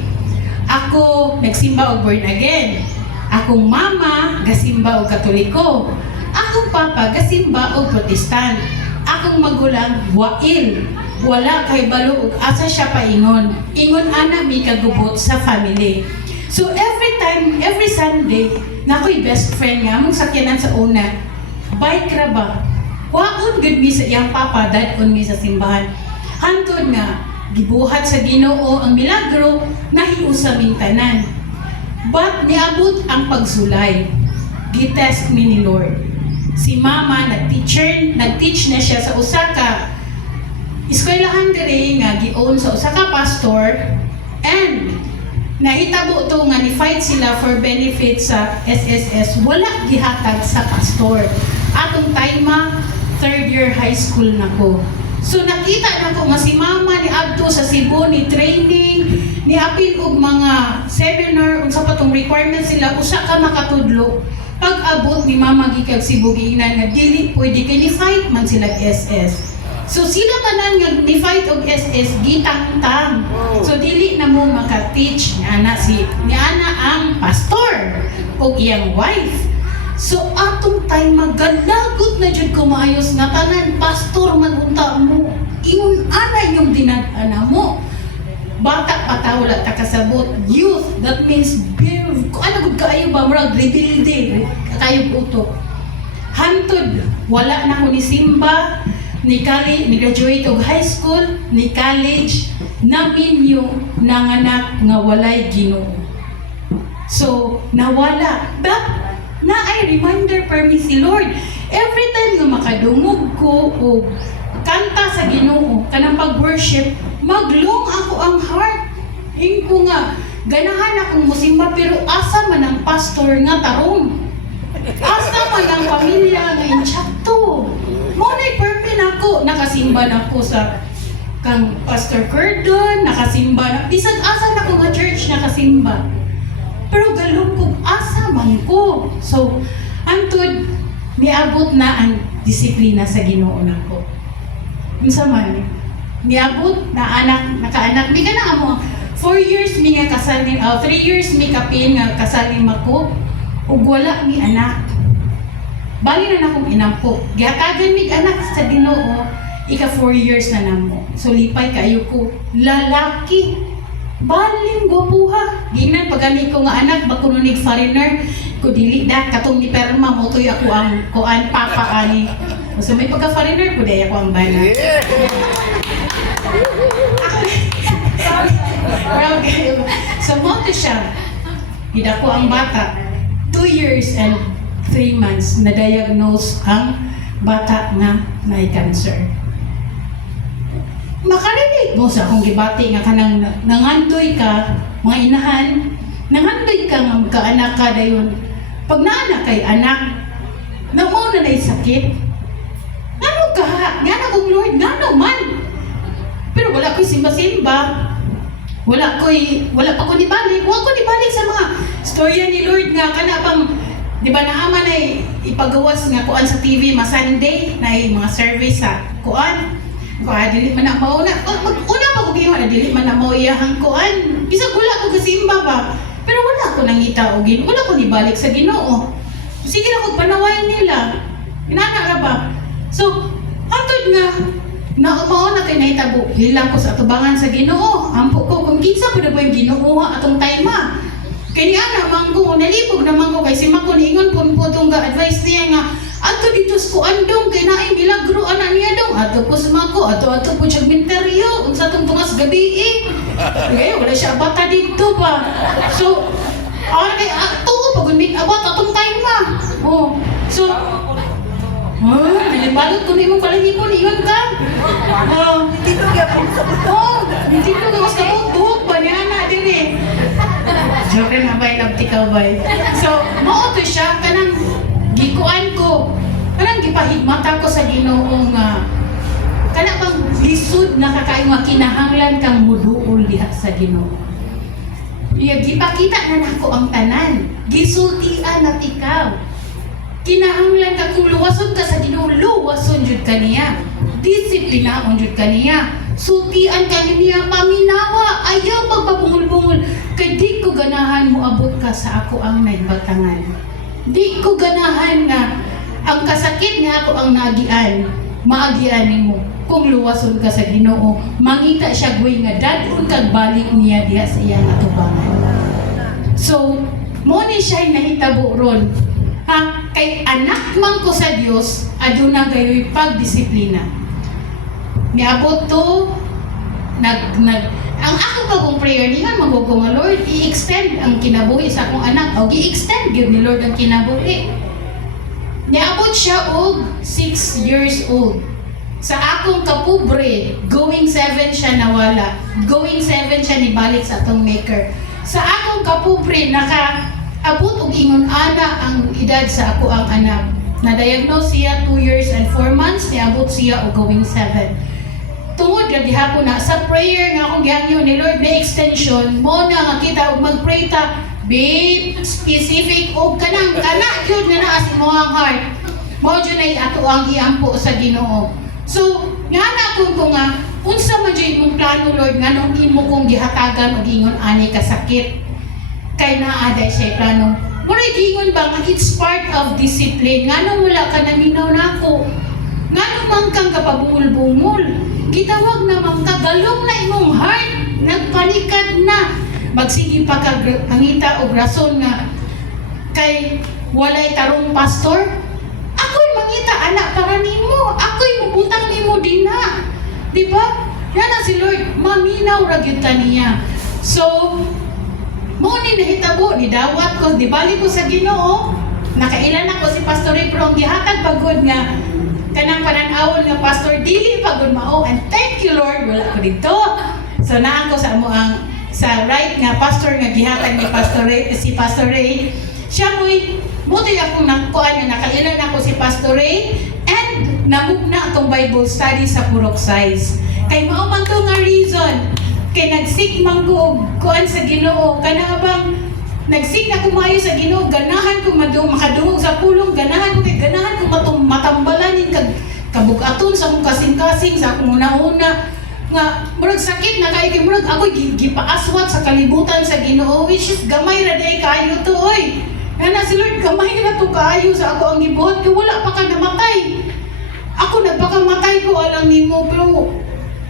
Ako nagsimba og born again. Akong mama gasimba og Katoliko. Akong papa gasimba og Protestant. Akong magulang wail. Wala kay balo og asa siya paingon. Ingon ana mi kagubot sa family. So every Sunday, na ako'y best friend nga among sakyanan sa una. Bike ra ba? Waon gud mi sa iyang papa dadon mi sa simbahan. Hantod nga gibuhat sa Ginoo ang milagro nahiusa ming tanan. But niabot ang pagsulay. Gitest mi ni Lord. Si mama nag-teach na siya sa Osaka. Eskwelahan diri nga gi-own sa Osaka pastor and nahitabo to nga ni-fight sila for benefits sa SSS. Wala gihatag sa pastor. Atong time third year high school na ko. So nakita na ko nga si mama ni adto sa Cebu ni training, ni apil og mga seminar unsa pa tong requirements sila usa ka makatudlo. Pag-abot ni mama gikag Cebu giingnan nga dili pwede kay ni fight man sila SS. So sila tanan nga ni fight og SS gitangtang. So dili na mo maka-teach ni ana ang pastor og iyang wife. So atong time magalagot na jud ko maayos nga tanan pastor man unta mo. Ingon ana yung dinad-ana mo. Bata pa ta wala ta kasabot. Youth, that means ano gud kaayo ba murag rebelde kayo utok. Hantod wala na ko ni simba ni graduate og high school, ni college, namin yung nanganak nga walay Ginoo. So nawala. But na ay reminder per me si Lord. Every time nga makadungog ko o kanta sa Ginoo, kanang pag-worship, maglong ako ang heart. Ko nga, ganahan akong musimba pero asa man ang pastor nga tarong. Asa man ang pamilya nga insyakto. Monay perpin ako, nakasimba na ko sa kang Pastor Cordon, nakasimba na, bisag asa na ko nga church nakasimba. Pero galong ko, asa man ko. So, antod, niabot na ang disiplina sa Ginoo nako. Unsa man, niabot na nakaanak. Di ka na amo, 4 years mi nga kasalin, 3 years mi kapin nga kasalin mako, ug wala mi anak. Bali na akong inampo. Gihatagan mi anak sa Ginoo, ika 4 years na namo. So, lipay kayo ko, lalaki. Baling gopuha. Gingnan pagani ko nga anak bakununig foreigner ko dili da katong ni perma mo toy ako ang kuan papa ani. So may pagka foreigner ko day ako ang bana. So mo to siya. Gida ko ang bata 2 years and 3 months na diagnose ang bata nga may cancer. Makarinig mo sa akong gibati nga kanang nangandoy ka, mga inahan, nangandoy ka nga magkaanak ka dayon. Pag naanak kay anak, na mo na sakit, ngano ka, ngano kong Lord, ngano man. Pero wala ko'y simba-simba, wala pa ko nibalik, wala ko nibalik sa mga storya ni Lord nga, kana pang, di ba naaman ay ipagawas nga kuan sa TV, Sunday, na mga service sa kuan, dili man na mauna. Una pa ko giwa na dili man na mao iyahang kuan. Bisag wala ko kasimba ba. Pero wala ko nangita og wala ko nibalik sa Ginoo. Sige na kog panaway nila. Inana ra ba. So, hantod nga na mao na kay nahitabo hila ko sa atubangan sa Ginoo. Ampo ko kung kinsa pud ba yung Ginoo atong time ma. Kay ni ana manggo nalipog na manggo kay si Mako niingon pun po tong advice niya nga ato dito sa kuandong kay naay milagro ana niya dong ato po sa Mako ato po siya minteryo unsa tong tungas gabi eh. Kaya wala siya bata dito pa. So ay ato pag unik abot atong time ma. Oh. So nilibalot ko na imong palahipon, iyon ka. Dito gyapon sa buto. Hindi ko mas kabubuhok pa niya na din eh. Joke na bay, nagtikaw bay. So, mauto siya, kanang gikuan ko. Kanang gipahigmata ko sa Ginoo nga. Kanang pang lisod na kakaing makinahanglan kang muduol diha sa Ginoo. Iya, gipakita na nako ang tanan. Gisultian at ikaw. Kinahanglan ka kung luwason ka sa Ginoo, luwason jud kaniya. Disiplinaon jud kaniya. Sultian ka niya, paminawa, ayaw pagpabungol-bungol. Kay di ko ganahan mo abot ka sa ako ang naibatangan. Di ko ganahan nga ang kasakit nga ako ang nagian, maagianin mo. Kung luwason ka sa Ginoo, mangita siya gawin nga dadun kag balik niya diha sa iyang atubangan. So, mo ni siya nahitabo ron. Ha? Kay anak man ko sa Dios, aduna gayoy pagdisiplina. Niabot to, ang ako pagong prayer niya, magugo nga Lord, i-extend ang kinabuhi sa akong anak, o i-extend, give ni Lord ang kinabuhi. Niabot siya og 6 years old. Sa akong kapubre, going 7 siya nawala. Going 7 siya nibalik sa atong maker. Sa akong kapubre, abot og ingon ana ang edad sa ako ang anak. Na-diagnose siya 2 years and 4 months, niabot siya og going 7. Tungod nga diha ko na sa prayer nga akong gihangyo ni Lord na extension, mo na nga kita og mag-pray ta, be specific og kanang kana gyud nga naa sa imong heart. Mo jud ay ato ang iampo sa Ginoo. So, nga na ko nga unsa man jud imong plano Lord nga nung imo kong gihatagan og ingon ani ka sakit. Kay naa day siya plano. Murag gingon ba nga it's part of discipline. Nganong wala ka naminaw nako? Nganong man kang kapabungol-bungol? Gitawag naman ka galong na imong heart, nagpanikad na. Magsige pa ka pangita og rason nga kay walay tarong pastor. Ako'y mangita anak para nimo. Ako'y mubutang nimo din na. Di ba? Yan si Lord, maminaw ra gyud kaniya. So, mo ni nahitabo ni dawat ko, di bali ko sa Ginoo. Nakailan ako si Pastor Ray, pero ang gihatag pagod nga kanang pananawon nga pastor dili pagod mao, and thank you Lord wala ko dito. So naa ko sa amo ang sa right nga pastor nga gihatag ni Pastor Ray, si Pastor Ray. Siya mo'y akong nakuan nga nakailan ako si Pastor Ray, and namugna atong Bible study sa Purok Size. Kay mao man to nga reason kay nagsik man ko kuan sa Ginoo kana bang nagsik na kumayo sa Ginoo, ganahan ko makadungog sa pulong, ganahan ko matambalanin kag kabugaton sa akong kasing-kasing sa akong una-una nga murag sakit na kay murag ako gipaaswat sa kalibutan sa Ginoo, which is gamay ra day kayo to oy. Nga si Lord, gamay ra to kayo sa ako ang gibuhat kay wala pa ka namatay. Ako nagpakamatay ko alam nimo, pero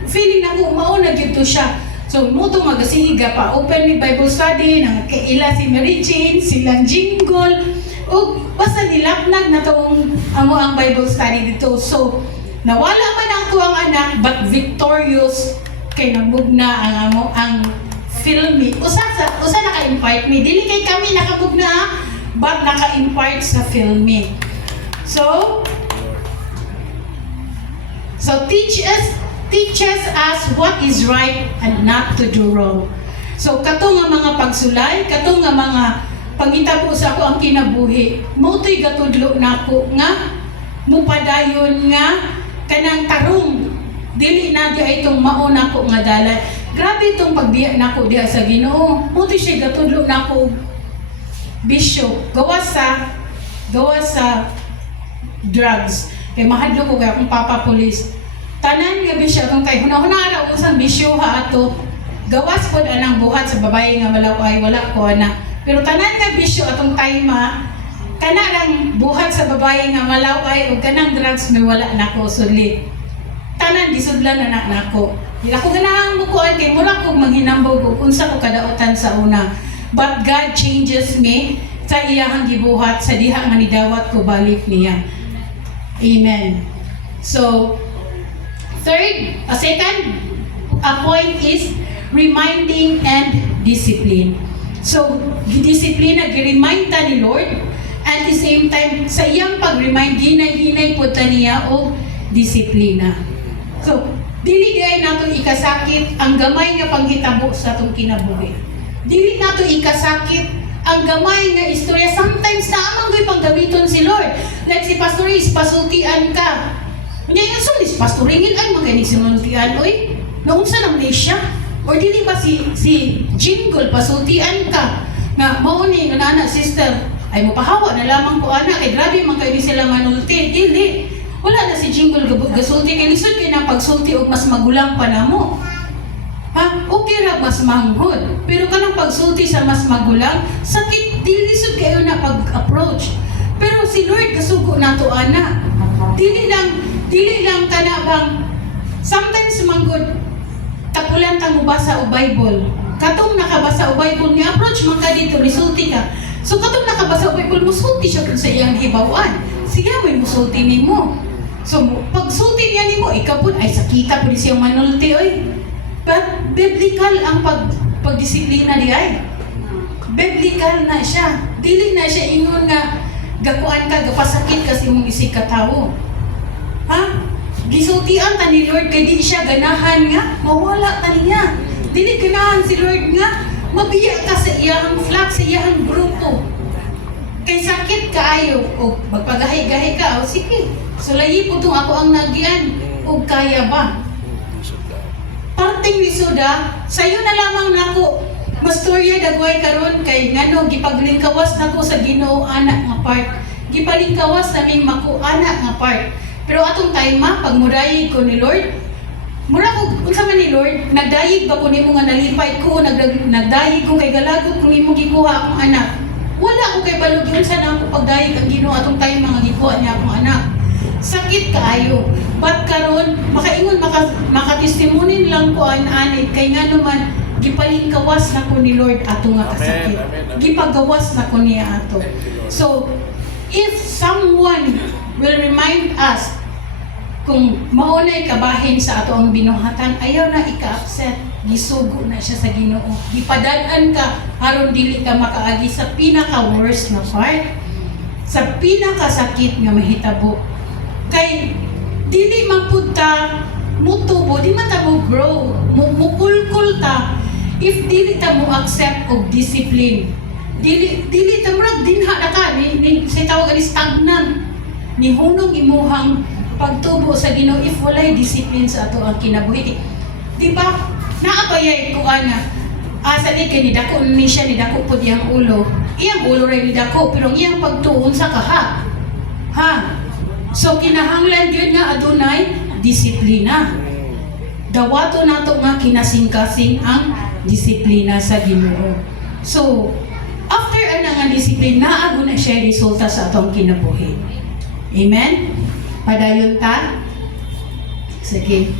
feeling na ko mao na gyud to siya. So, mo itong magasihiga pa, open ni Bible study, nang kaila si Mary Jane, silang jingle, o basta nilapnag na itong ang Bible study dito. So, nawala man ako ang anak, but victorious, kay namugna ang filmy. Usa naka-impart me. Dili kay kami nakamugna, but naka-impart sa filmy. So teaches us what is right and not to do wrong. So kato nga mga pagsulay, kato nga mga pangitabo sa ako ang kinabuhi, mo'to'y gatudlo nako nga mupadayon nga kanang tarong dili na di itong mauna ko nga dalan. Grabe itong pagbiya nako diha sa Ginoo. Mo'to'y siya gatudlo nako bisyo gawas sa drugs. Kay mahadlo ko kay akong papa police. Tanan nga bisyo kung kay hunahuna ra usang bisyo ha ato. Gawas pod anang buhat sa babae nga wala ko ana. Pero tanan nga bisyo atong tayma kana lang buhat sa babae nga malaway o kanang drugs may wala nako sulit. tanan gisudlan na nako. Di ako ganahang mukuan kay mura ko manghinambog og unsa ko kadautan sa una. But God changes me sa iyahang gibuhat sa diha nga nidawat ko balik niya. Amen. So, second point is reminding and discipline. So, gidisiplina, gi-remind ta ni Lord, at the same time, sa iyang pag-remind, hinay-hinay po ta niya o disiplina. So, dili gay nato ikasakit ang gamay nga panghitabo sa atong kinabuhi. Dili nato ikasakit ang gamay nga istorya. Sometimes naamang ko'y panggamiton si Lord. Like si Pastor Is, pasultian ka. Ngayon, so, pastoringin ay magaling sinultian, oy. Naunsa ng siya? Or dili ba si Jingle, pasultian ka? Nga, mauni, nana, sister, ay mapahawa na lamang po anak, kay grabe man kayo sila manulti. Dili. Wala na si Jingle gasulti, kay lisod kayo ng pagsulti o mas magulang pa na mo. Ha? Okay ra mas manghod. Pero kanang pagsulti sa mas magulang, sakit, dilisod kayo na pag-approach. Pero si Lord kasugo nato ana. Dili lang kana bang sometimes manggod tapulan tang mubasa o Bible. Katong nakabasa o Bible ni approach man ka dito resulti ka. So katong nakabasa o Bible musulti siya sa iyang hibawan. Siya may musulti nimo. So pagsulti niya nimo ikaw pud ay sakita pud siyang manulti oy. But biblical ang pagdisiplina di ay. Biblical na siya. Dili na siya ingon nga gakuan ka, gapasakit kasi mong isig katawo. Ha? Gisultian ta ni Lord kay di siya ganahan nga, mawala ta niya. Dili ganahan si Lord nga, mabiya ka sa iyang flock, sa iyang grupo. Kay sakit kaayo, o magpagahi-gahi ka, o sige, sulayi po itong ako ang nagian, o kaya ba? Parting lisoda, sayo na lamang nako, mastorya dagway karon kay ngano gipaglingkawas nako sa Ginoo anak nga part. Gipalingkawas naming mako anak nga part. Pero atong time pag mudayig ko ni Lord, mura ko unsa man ni Lord, nagdayig ba ko nimo nga nalipay ko, nagdayig ko kay galagot ko nimo gikuha akong anak. Wala ko kay balog unsa na ako pagdayig ang Ginoo atong time mga gikuha niya akong anak. Sakit kaayo. But karon makaingon makatestimonin lang ko anit kay ngano man gipalingkawas na ko ni Lord ato nga kasakit. Gipagawas na ko niya ato. So if someone will remind us kung maunay kabahin sa ato ang binuhatan, ayaw na ika-upset, gisugo na siya sa Ginoo. Gipadaan ka aron dili ka makaagi sa pinaka-worst na part, sa pinakasakit nga mahitabo. Kay dili man pud ta mutubo, di man ta mo grow, mukulkul ta if dili ta mo accept og discipline. Dili ta murag dinha na ka ni sa tawag ni stagnant. Ni hunong imuhang pagtubo sa Ginoo if walay discipline sa ato ang kinabuhi. Di ba? Naapayay ko ana. Asa ni kay ni dako ni siya ni dako pud iyang ulo. Iyang ulo ray ni dako pero iyang pagtuon sa kaha. Ha? So kinahanglan gyud nga adunay disiplina. Dawato nato nga kinasing-kasing ang disiplina sa Ginoo. So after ana nga disiplina, naago na siya resulta sa atong kinabuhi. Amen? Padayon ta? Sige.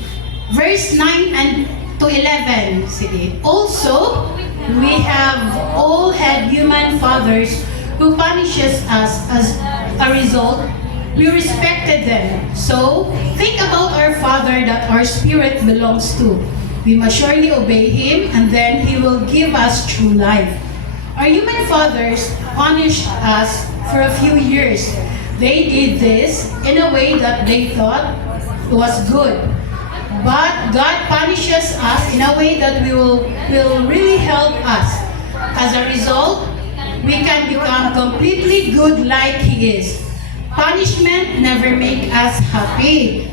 Verse 9 and to 11. Sige. Also, we have all had human fathers who punishes us as a result. We respected them. So, think about our Father that our spirit belongs to. We must surely obey Him and then He will give us true life. Our human fathers punished us for a few years. They did this in a way that they thought was good. But God punishes us in a way that will really help us. As a result, we can become completely good like He is. Punishment never make us happy.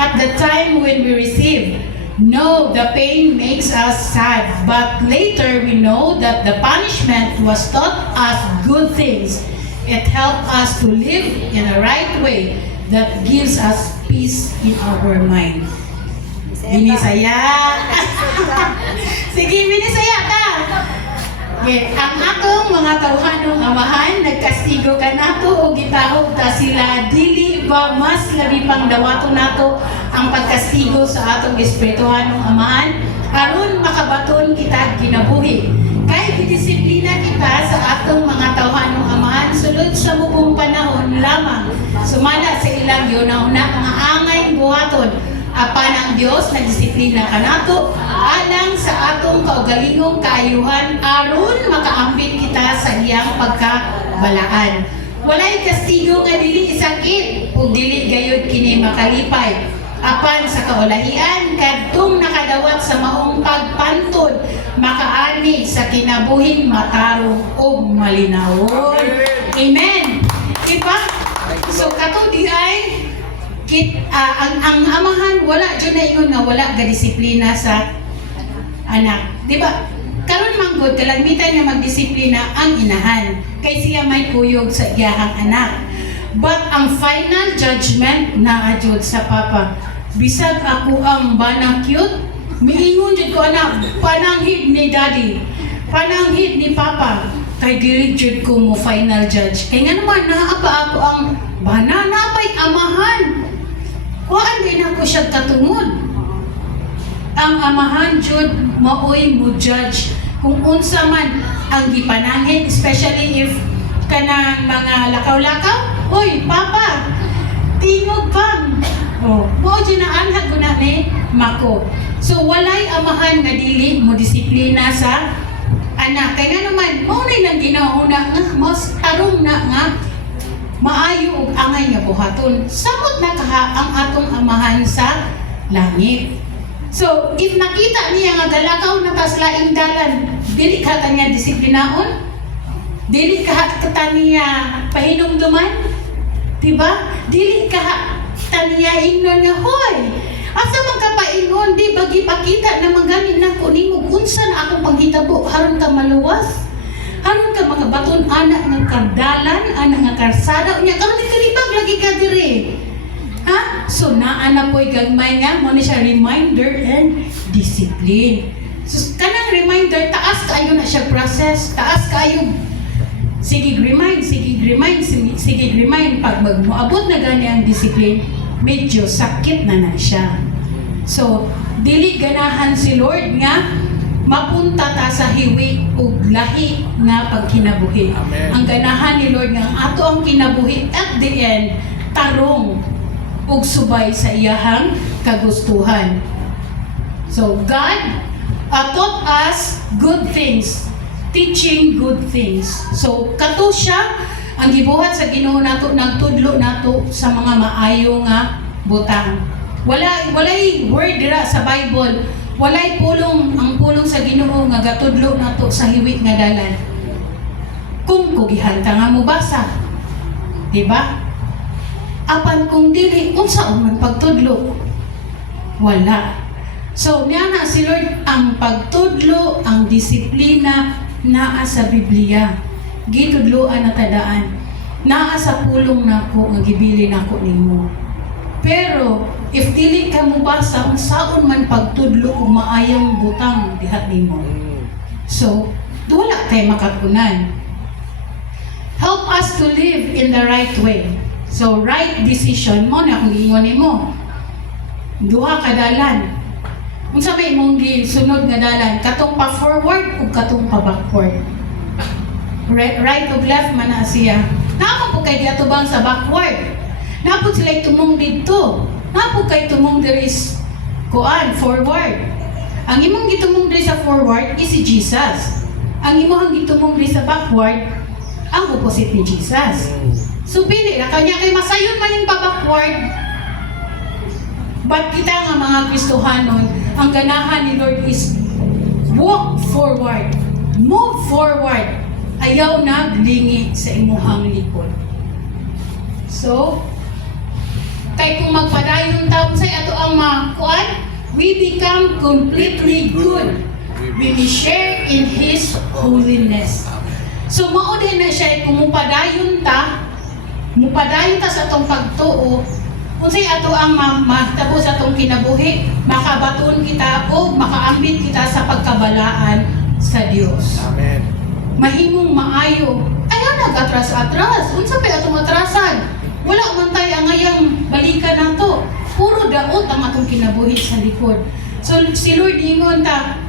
At the time when we receive, no, the pain makes us sad. But later we know that the punishment was taught us good things. It helped us to live in a right way that gives us peace in our mind. Binisaya. Sige, binisaya ka. Okay. Ang atong mga tawhanong amahan, nagkastigo ka nato o gitahog ta sila, dili ba mas labi pang dawato nato ang pagkastigo sa atong espirituhanong amahan aron makabaton kita ginabuhi. Kay disiplina kita sa atong mga tawhanong amahan sulod sa mubong panahon lamang. Sumala sa ilang yuna-una mga angay buhaton. Apan ang Dios nagdisiplina kanato alang sa atong kaugalingong kaayuhan aron makaambit kita sa iyang pagkabalaan. Walay kastigo nga dili sakit ug dili gayud kini makalipay. Apan sa kaulahian kadtong nakadawat sa maong pagpantod makaani sa kinabuhing matarong ug malinawon. Amen. Diba? So kato di ay ang amahan wala jud na ingon nga wala ga disiplina sa anak. Di ba? Karon manggod kalagmitan nga magdisiplina ang inahan kay siya may kuyog sa iyahang anak. But ang final judgment naa jud sa papa. Bisag ako ang banang cute, miingon jud ko anak, pananghid ni daddy, pananghid ni papa. Kay dili jud ko mo final judge. Kay nga naman naa pa ako ang bana napay amahan. Kuan din ako siya katungod. Ang amahan jud maoy mo judge kung unsa man ang gipanangin, especially if kanang mga lakaw-lakaw. Oy, papa, tingog bang? Oh, mo jud na anhag guna ni mako. So walay amahan nga dili mo disiplina sa anak. Kay nga naman mo na lang ginauna nga mas tarong na nga maayo ug angay nga buhaton. Samot na kaha ang atong amahan sa langit. So, if nakita niya nga galakaw na tas laing dalan, dili ka ta niya disiplinaon? Dili ka ta niya pahinumduman? Diba? Dili ka ta niya ingnon nga, hoy, asa man ka paingon, di ba gipakita na maganin na kunimog unsa na akong panghitabo haron ka maluwas? Haron ka mga baton anak ng kardalan, anak ng karsada, unya karon ikalibag lagi ka diri. Ha? So naa na po'y gagmay nga mo ni siya reminder and discipline. So kanang reminder taas kaayo na siya process, taas kaayo. Sige remind, sige remind pag magmoabot na gani ang discipline, medyo sakit na siya. So dili ganahan si Lord nga mapunta ta sa hiwi ug lahi nga pagkinabuhi. Ang ganahan ni Lord nga ato ang kinabuhi at the end tarong ug subay sa iyahang kagustuhan. So God taught us good things, teaching good things. So kato siya ang gibuhat sa Ginoo nato, nagtudlo nato sa mga maayo nga butang. Walay word dira sa Bible, walay pulong ang pulong sa Ginoo nga gatudlo nato sa hiwit nga dalan. Kung kugihan ta nga mo basa. Diba? Apan kung dili, unsa man pagtudlo? Wala. So, niya na si Lord, ang pagtudlo, ang disiplina, naa sa Biblia. Gitudloan na tadaan. Naa sa pulong nako, nga gibili nako nimo. Pero, if dili ka mo basa, kung saon man pagtudlo o maayang butang dihat nimo. So, wala tayo makakunan. Help us to live in the right way. So, right decision mo na kung ingon nimo. Duha ka dalan. Kung sa may mong sunod nga dalan, katong pa forward o katong pa backward. Right o left man na siya. Napa po kay diatubang sa backward. Napod sila tumong dito. Napod kay tumong diri is kuan forward. Ang imong gitumong diri sa forward is si Jesus. Ang imong gitumong diri sa backward ang opposite ni Jesus. So pili na kanya kay masayon man yung pa-backward. But kita nga mga Kristohanon, ang ganahan ni Lord is walk forward, move forward. Ayaw naglingi sa imuhang likod. So, kay kung magpadayon taon sa ato ang makuan, we become completely good. We will share in His holiness. So, mao din na siya kung mupadayon ta sa atong pagtuo, unsay ato ang mahitabo sa atong kinabuhi, makabaton kita o makaambit kita sa pagkabalaan sa Dios. Amen. mahimong maayo. Ayaw nag-atras-atras. Unsa pa atong atrasan? Wala man tayo ang ngayang balikan nato. Puro daot ang atong kinabuhi sa likod. So si Lord ingon ta,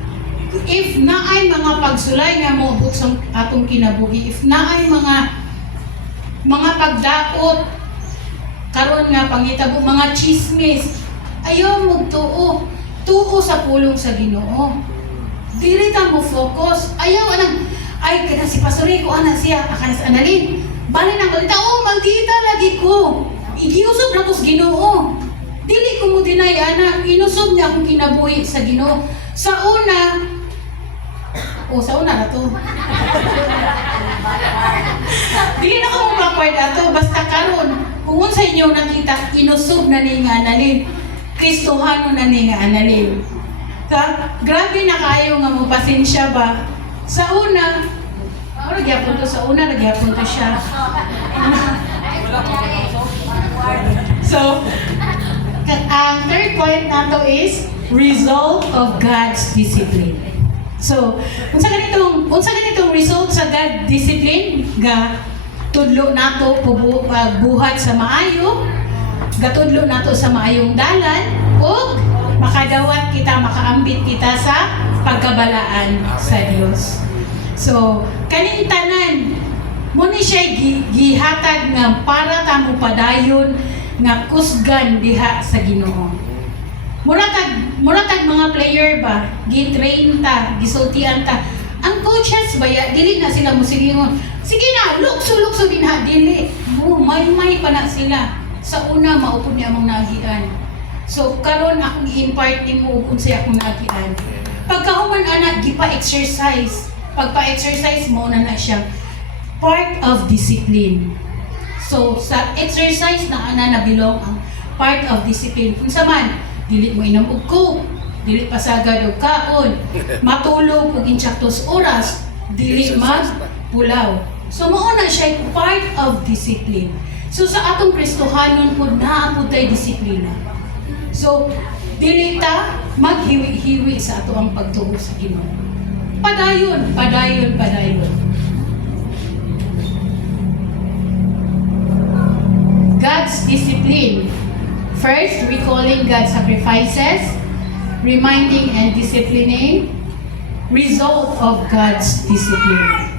if naay mga pagsulay nga moabot sa atong kinabuhi, if naay mga pagdaot karon nga pangitabo, mga chismis, ayaw mo tuo sa pulong sa Ginoo. Dili ta mo focus. Ayaw anang ay kana si Pastor ko ana siya akan sa analin. Bali nang balita, oh maldita lagi ko. Igiusob na ko sa Ginoo. Dili ko mo dinay ana, inusob niya akong kinabuhi sa Ginoo. Sa una na to. Dili na ko mo backward ato basta karon kung sa inyo nakita inusob na ni nga analin. Kristohano na ni nga analin. Grabe na kayo nga mo pasensya ba? Sa una, nagyapon to sa una, nagyapon to siya. So, ang third point nato is result of God's discipline. So, unsa ganitong result sa God discipline? Tudlo nato buhat sa maayo, gatudlo nato sa maayong dalan, ug makadawat kita, makaambit kita sa pagkabalaan sa Dios. So, kaning tanan mo ni siya gihatag nga para ta mo padayon nga kusgan diha sa Ginoo. Muratag mga player ba, gi-train ta, gisultian ta. Ang coaches ba dili na sila musilingon. Sige na, lukso din ha, dili. May pa na sila. Sa una maupod niya among nagian. So karon akong i-impart nimo ug unsay akong nagian. Pagkahuman anak gipa-exercise. Pagpa-exercise mo na siya part of discipline. So sa exercise na ana nabilong ang part of discipline. Unsa man, dili mo inom og coke, dili pasagad og kaon, matulog og insaktos oras, dili magpulaw. So mao na siya part of discipline. So sa atong Kristohanon pud naa pud tay disiplina. So dili ta maghiwi-hiwi sa ato ang pagtuo sa Ginoo. Padayon. God's discipline. First, recalling God's sacrifices, reminding and disciplining, result of God's discipline.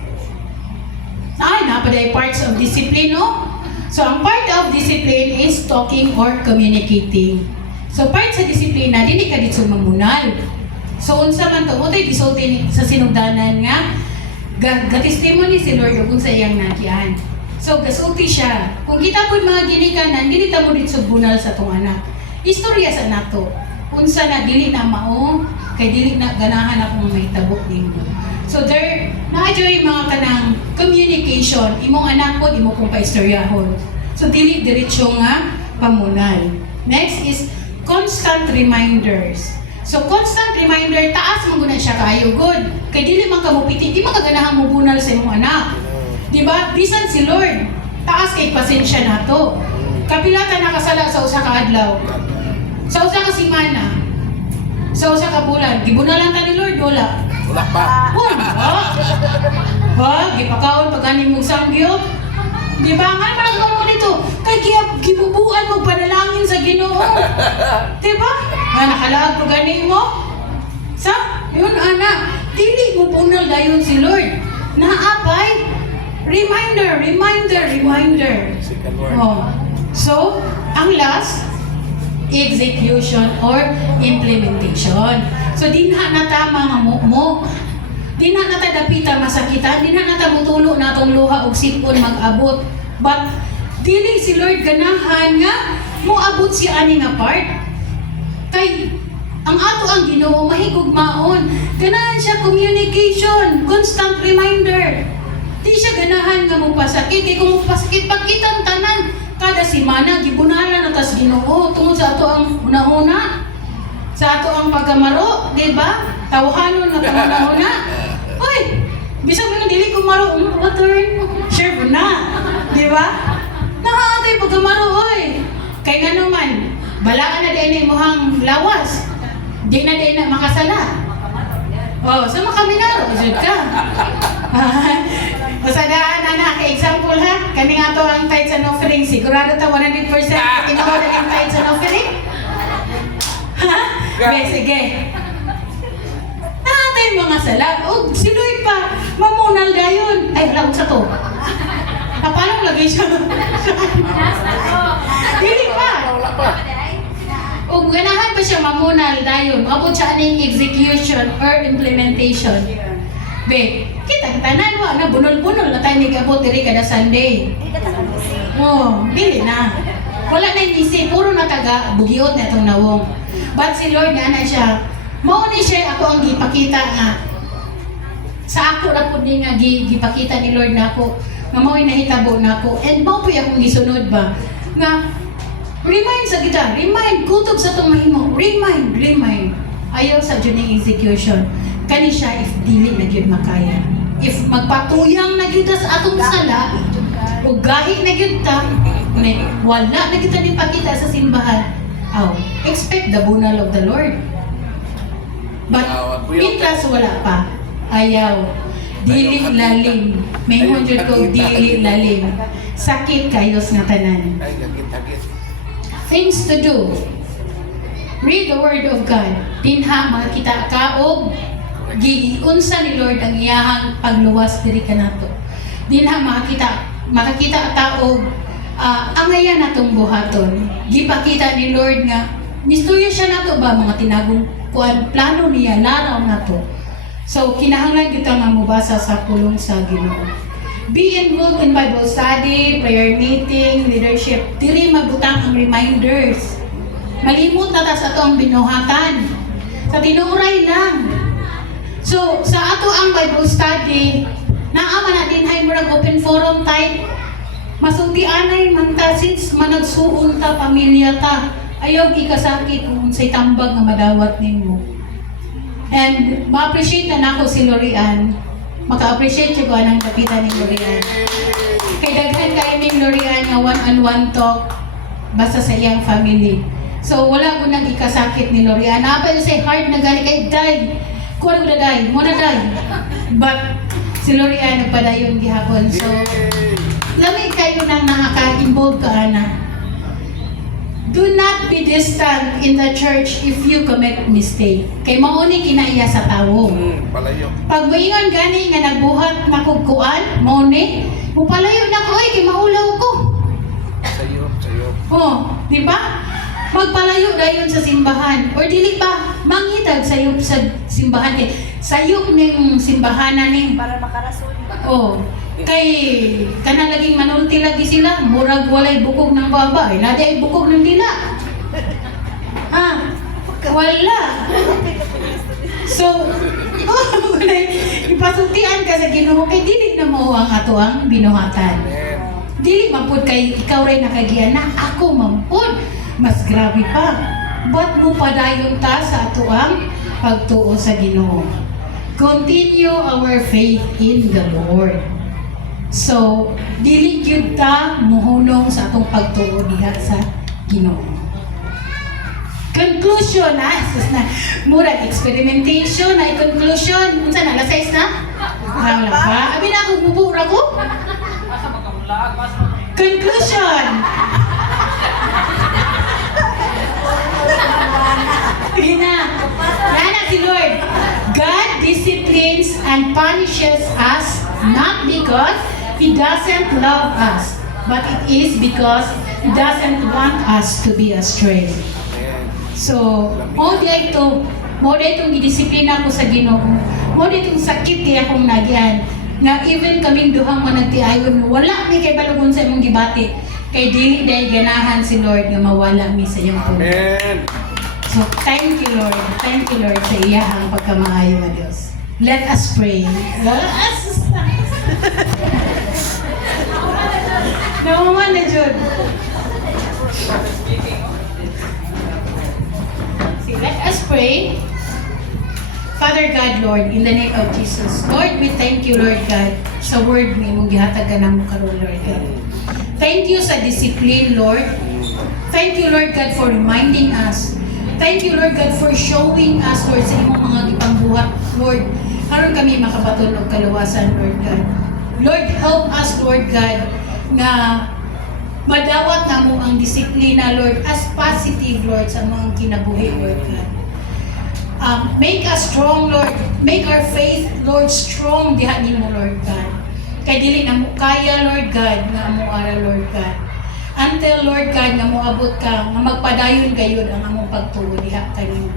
Napaday parts of discipline, no? So, ang part of discipline is talking or communicating. So, part sa disiplina, dili ka dito mamunal. So, unsa man to, moto'y gisulti sa sinugdanan nga, ga-testimony si Lord kung sa iyang nakian. So, gasulti siya. Kung kita po mga ginikanan, dili ta mo dito bunal sa tong anak. Istorya sa nato. Unsa na dili na mao, kay dili na ganahan akong may tabok nimo. So, there, na-enjoy mga kanang communication, imong anak po, imo kong paistoryahon. So, dili diretso nga pamunal. Next is constant reminders. So, constant reminder, taas mo guna siya kayo, good. Kay dili man ka mo piti, di magaganahan mo bunal sa imong anak. Diba? Bisan si Lord, taas kay pasensya nato. Kapilata nakasala sa usa ka adlaw. Sa usa ka semana. Sa usa ka bulan. Gibunalan ta ni Lord, wala. Wala pa. Gipakaon pag ganing mong sangyop. Diba? Nga parang mo dito. Kay gibubuan mo panalangin sa Ginoo. Diba? Nakalaag pag ganing mo. Yun anak. Dili mo bunal dayon si Lord. Naapay. Reminder. Second word. So, ang last, execution or implementation. So, dinha na ta mga mo. Dinha na ta dapita masakitan, dinha na ta mutulo na tong luha og sipon mag-abot. But, dili si Lord ganahan nga moabot si ani nga part. Kay, ang ato ang Ginoo mahigugmaon. Ganahan siya communication, constant reminder. Di siya ganahan nga mo pasakit. Kung mo pasakit, pagkitang tanan, kada simana, gibunalan na tas Ginoo tungod sa ato ang una-una. Sa ato ang pagkamaro, di ba? Tawhanon na pangunahuna. Uy, bisag mo yung dili ko maro, water, sure po na. Di ba? Nakaatay pagkamaro, uy. Kay nga naman, balaan na din mo hang lawas. Di na makasala. Oh, sa makaminaro, jud ka. Masadaan, anak, example ha, kani nga to ang tithes and offering, sigurado ta 100% kinuha na yung tithes and offering? Ha? Okay, sige. Natay mga sala, o si Lloyd pa, mamunal dayon. Ay, alam sa to. Paano lagay siya? Dili pa. O ganahan pa siya mamunal dayon, abot siya aning execution or implementation. Be, kita tanan wa na bunol-bunol na tayo nag-abot diri kada Sunday. Oh, dili na. Wala na isip, puro na taga bugiot na itong nawong. But si Lord nga na siya, mao ni siya ako ang gipakita nga sa ako ra pud ni nga gipakita ni Lord nako nga mao'y nahitabo nako and mao puy akong gisunod ba nga remind sa kita, remind kutob sa tong mahimo, remind ayaw sa jud ning execution kani siya if dili na gyud makaya, if magpatuyang na gyud ta sa atong sala ug gahi na gyud ta wala na kita ni pakita sa simbahan. Expect the bunal of the Lord. But mintas wala pa. Ayaw. Dili lalim. May hunjud ko dili lalim. Sakit kayos nga tanan. Things to do. Read the Word of God. Dinha makita ka og giunsa ni Lord ang iyahang pagluwas diri kanato. Dinha makakita ta og angayan natong buhaton. Gipakita ni Lord nga nistuyo siya nato ba mga tinagong plano niya laraw nato. So kinahanglan kita nga mobasa sa pulong sa Ginoo. Be involved in Bible study, prayer meeting, leadership. Dili mabutang ang reminders. Malimot na ta sa atong binuhatan. Sa tinuray lang. So sa ato ang Bible study, naama na din hay murag open forum type. Masulti anay man ta since managsuon ta pamilya ta. Ayaw ikasakit kung say tambag nga madawat nimo. And ma-appreciate na nako si Lorian. Maka-appreciate ko anang kapitan ni Lorian. Kay daghan kay ni Lorian nga one-on-one talk basta sa iyang family. So wala ko nang ikasakit ni Lorian. Apa yung say hard na gani kay die. Kuwan ko na die, mo na die. But si Lorian nagpadayon gihapon. So lamig kayo nang nakaka-involve ka ana. Do not be distant in the church if you commit mistake. Kay mauni kinaiya sa tawo. Pag moingon gani nga nagbuhat na kugkuan, mauni, mupalayo na ko ay kay maulaw ko. Sayo. Oh, di ba? Magpalayo dayon sa simbahan or dili ba mangitag sayop sa simbahan kay sayop ning simbahanan ning Para makarason. oh. Kay kana laging manulti lagi sila, murag walay bukog ng baba, nadi ay bukog ng dila. Wala. So, ipasultian ka sa Ginoo kay dili na mao ang ato ang binuhatan. Dili mapud kay ikaw ray nakagiyan na ako mampud. Mas grabe pa. Ba't mo padayon ta sa ato ang pagtuo sa Ginoo? Continue our faith in the Lord. So, dili gyud ta muhunong sa atong pagtuo diha sa Ginoo. Conclusion na murag experimentation na conclusion unsa na lasay na? Wala pa. Abi na ako bubura ko. Conclusion. Tina, yan si Lord. God disciplines and punishes us not because He doesn't love us, but it is because He doesn't want us to be astray. So, mo di itong gidisiplina ko sa Ginoo. Mo di itong sakit kaya akong nagyan. Na even kaming duhang managtiayon, wala mi kay balugon sa imong gibati. Kay dili dahil ganahan si Lord nga mawala mi sa iyong puno. Amen. So, thank you Lord. Thank you Lord sa iyahang pagkamaayo nga Diyos. Let us pray. Nawaman na Jud. Let us pray. Father God, Lord, in the name of Jesus. Lord, we thank you, Lord God, sa word ni mong gihatagan mo karon, Lord God. Thank you sa discipline, Lord. Thank you, Lord God, for reminding us. Thank you, Lord God, for showing us, Lord, sa imong mga gipangbuhat, Lord. Karon kami makabaton og kaluwasan, Lord God. Lord, help us, Lord God, na madawat na mo ang disiplina, Lord, as positive, Lord, sa mga kinabuhi, Lord God. Make us strong, Lord. Make our faith, Lord, strong diha nimo, Lord God. Kay dili na mo kaya, Lord God, nga amo ara, Lord God. Until, Lord God, nga moabot ka, nga magpadayon gayud ang among pagtuo diha kanimo.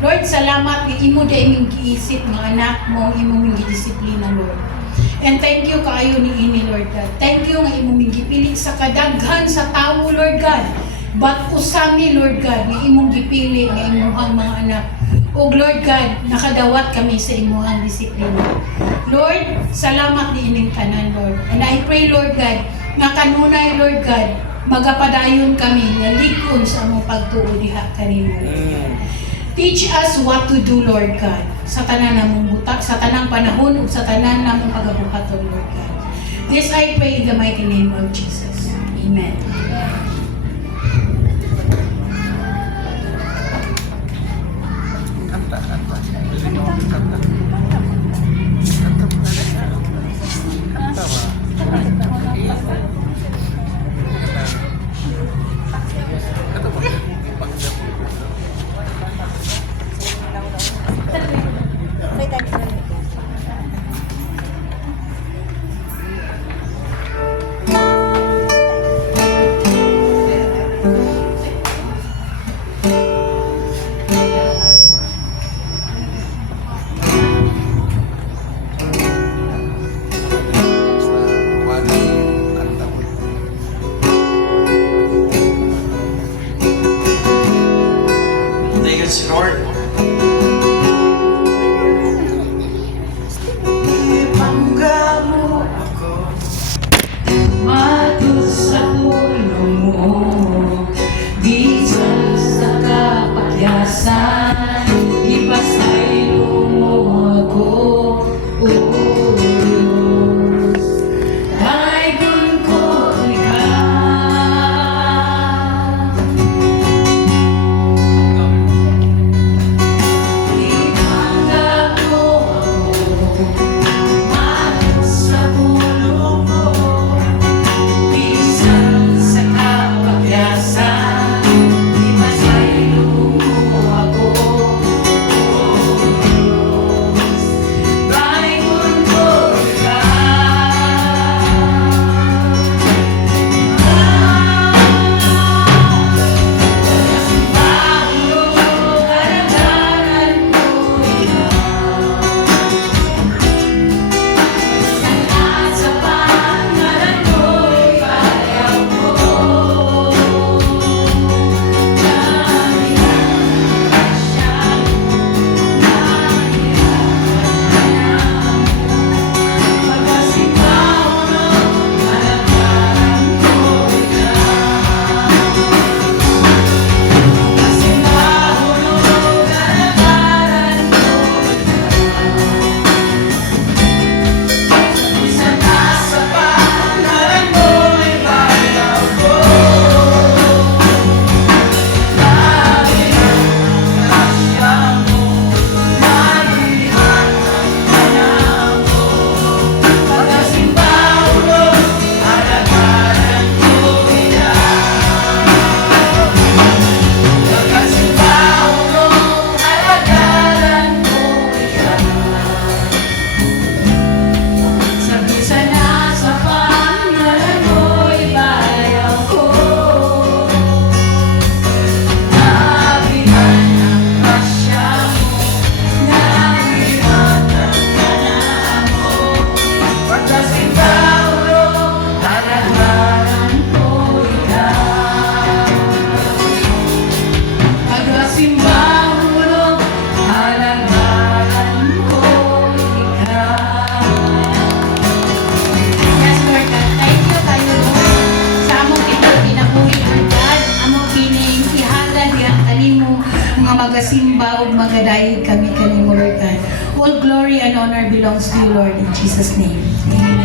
Lord, salamat nga imo di imong giisip nga anak mo, imong gidisiplina, Lord. And thank you kaayo ni ini, Lord God. Thank you nga imong gipili sa kadaghan sa tawo, Lord God. But usami, Lord God, nga imong gipili nga imong mga anak. O Lord God, nakadawat kami sa imuhang disiplina. Lord, salamat ni ining tanan, Lord. And I pray, Lord God, nga kanunay, Lord God, magapadayon kami nga likon sa among pagtuo diha kanimo. Teach us what to do, Lord God, sa tanan namong buta, sa tanang panahon, ug sa tanan namong pagabuhaton, Lord God. This I pray in the mighty name of Jesus. Amen. Thank you, Lord. Ibangga mo ako. Matud sa pulong mo, di sa kapagyasan, ipasaylo mo ako, o Diyos. Dayon ko ikaw. Ipanggap mo ako, matud sa pulong mo, bisan sa kapagyasan, ipasaylo mo ako, o Diyos. Dayon ko magasimba ug magadayeg kami kanimo, Lord God. All glory and honor belongs to you, Lord, in Jesus' name. Amen.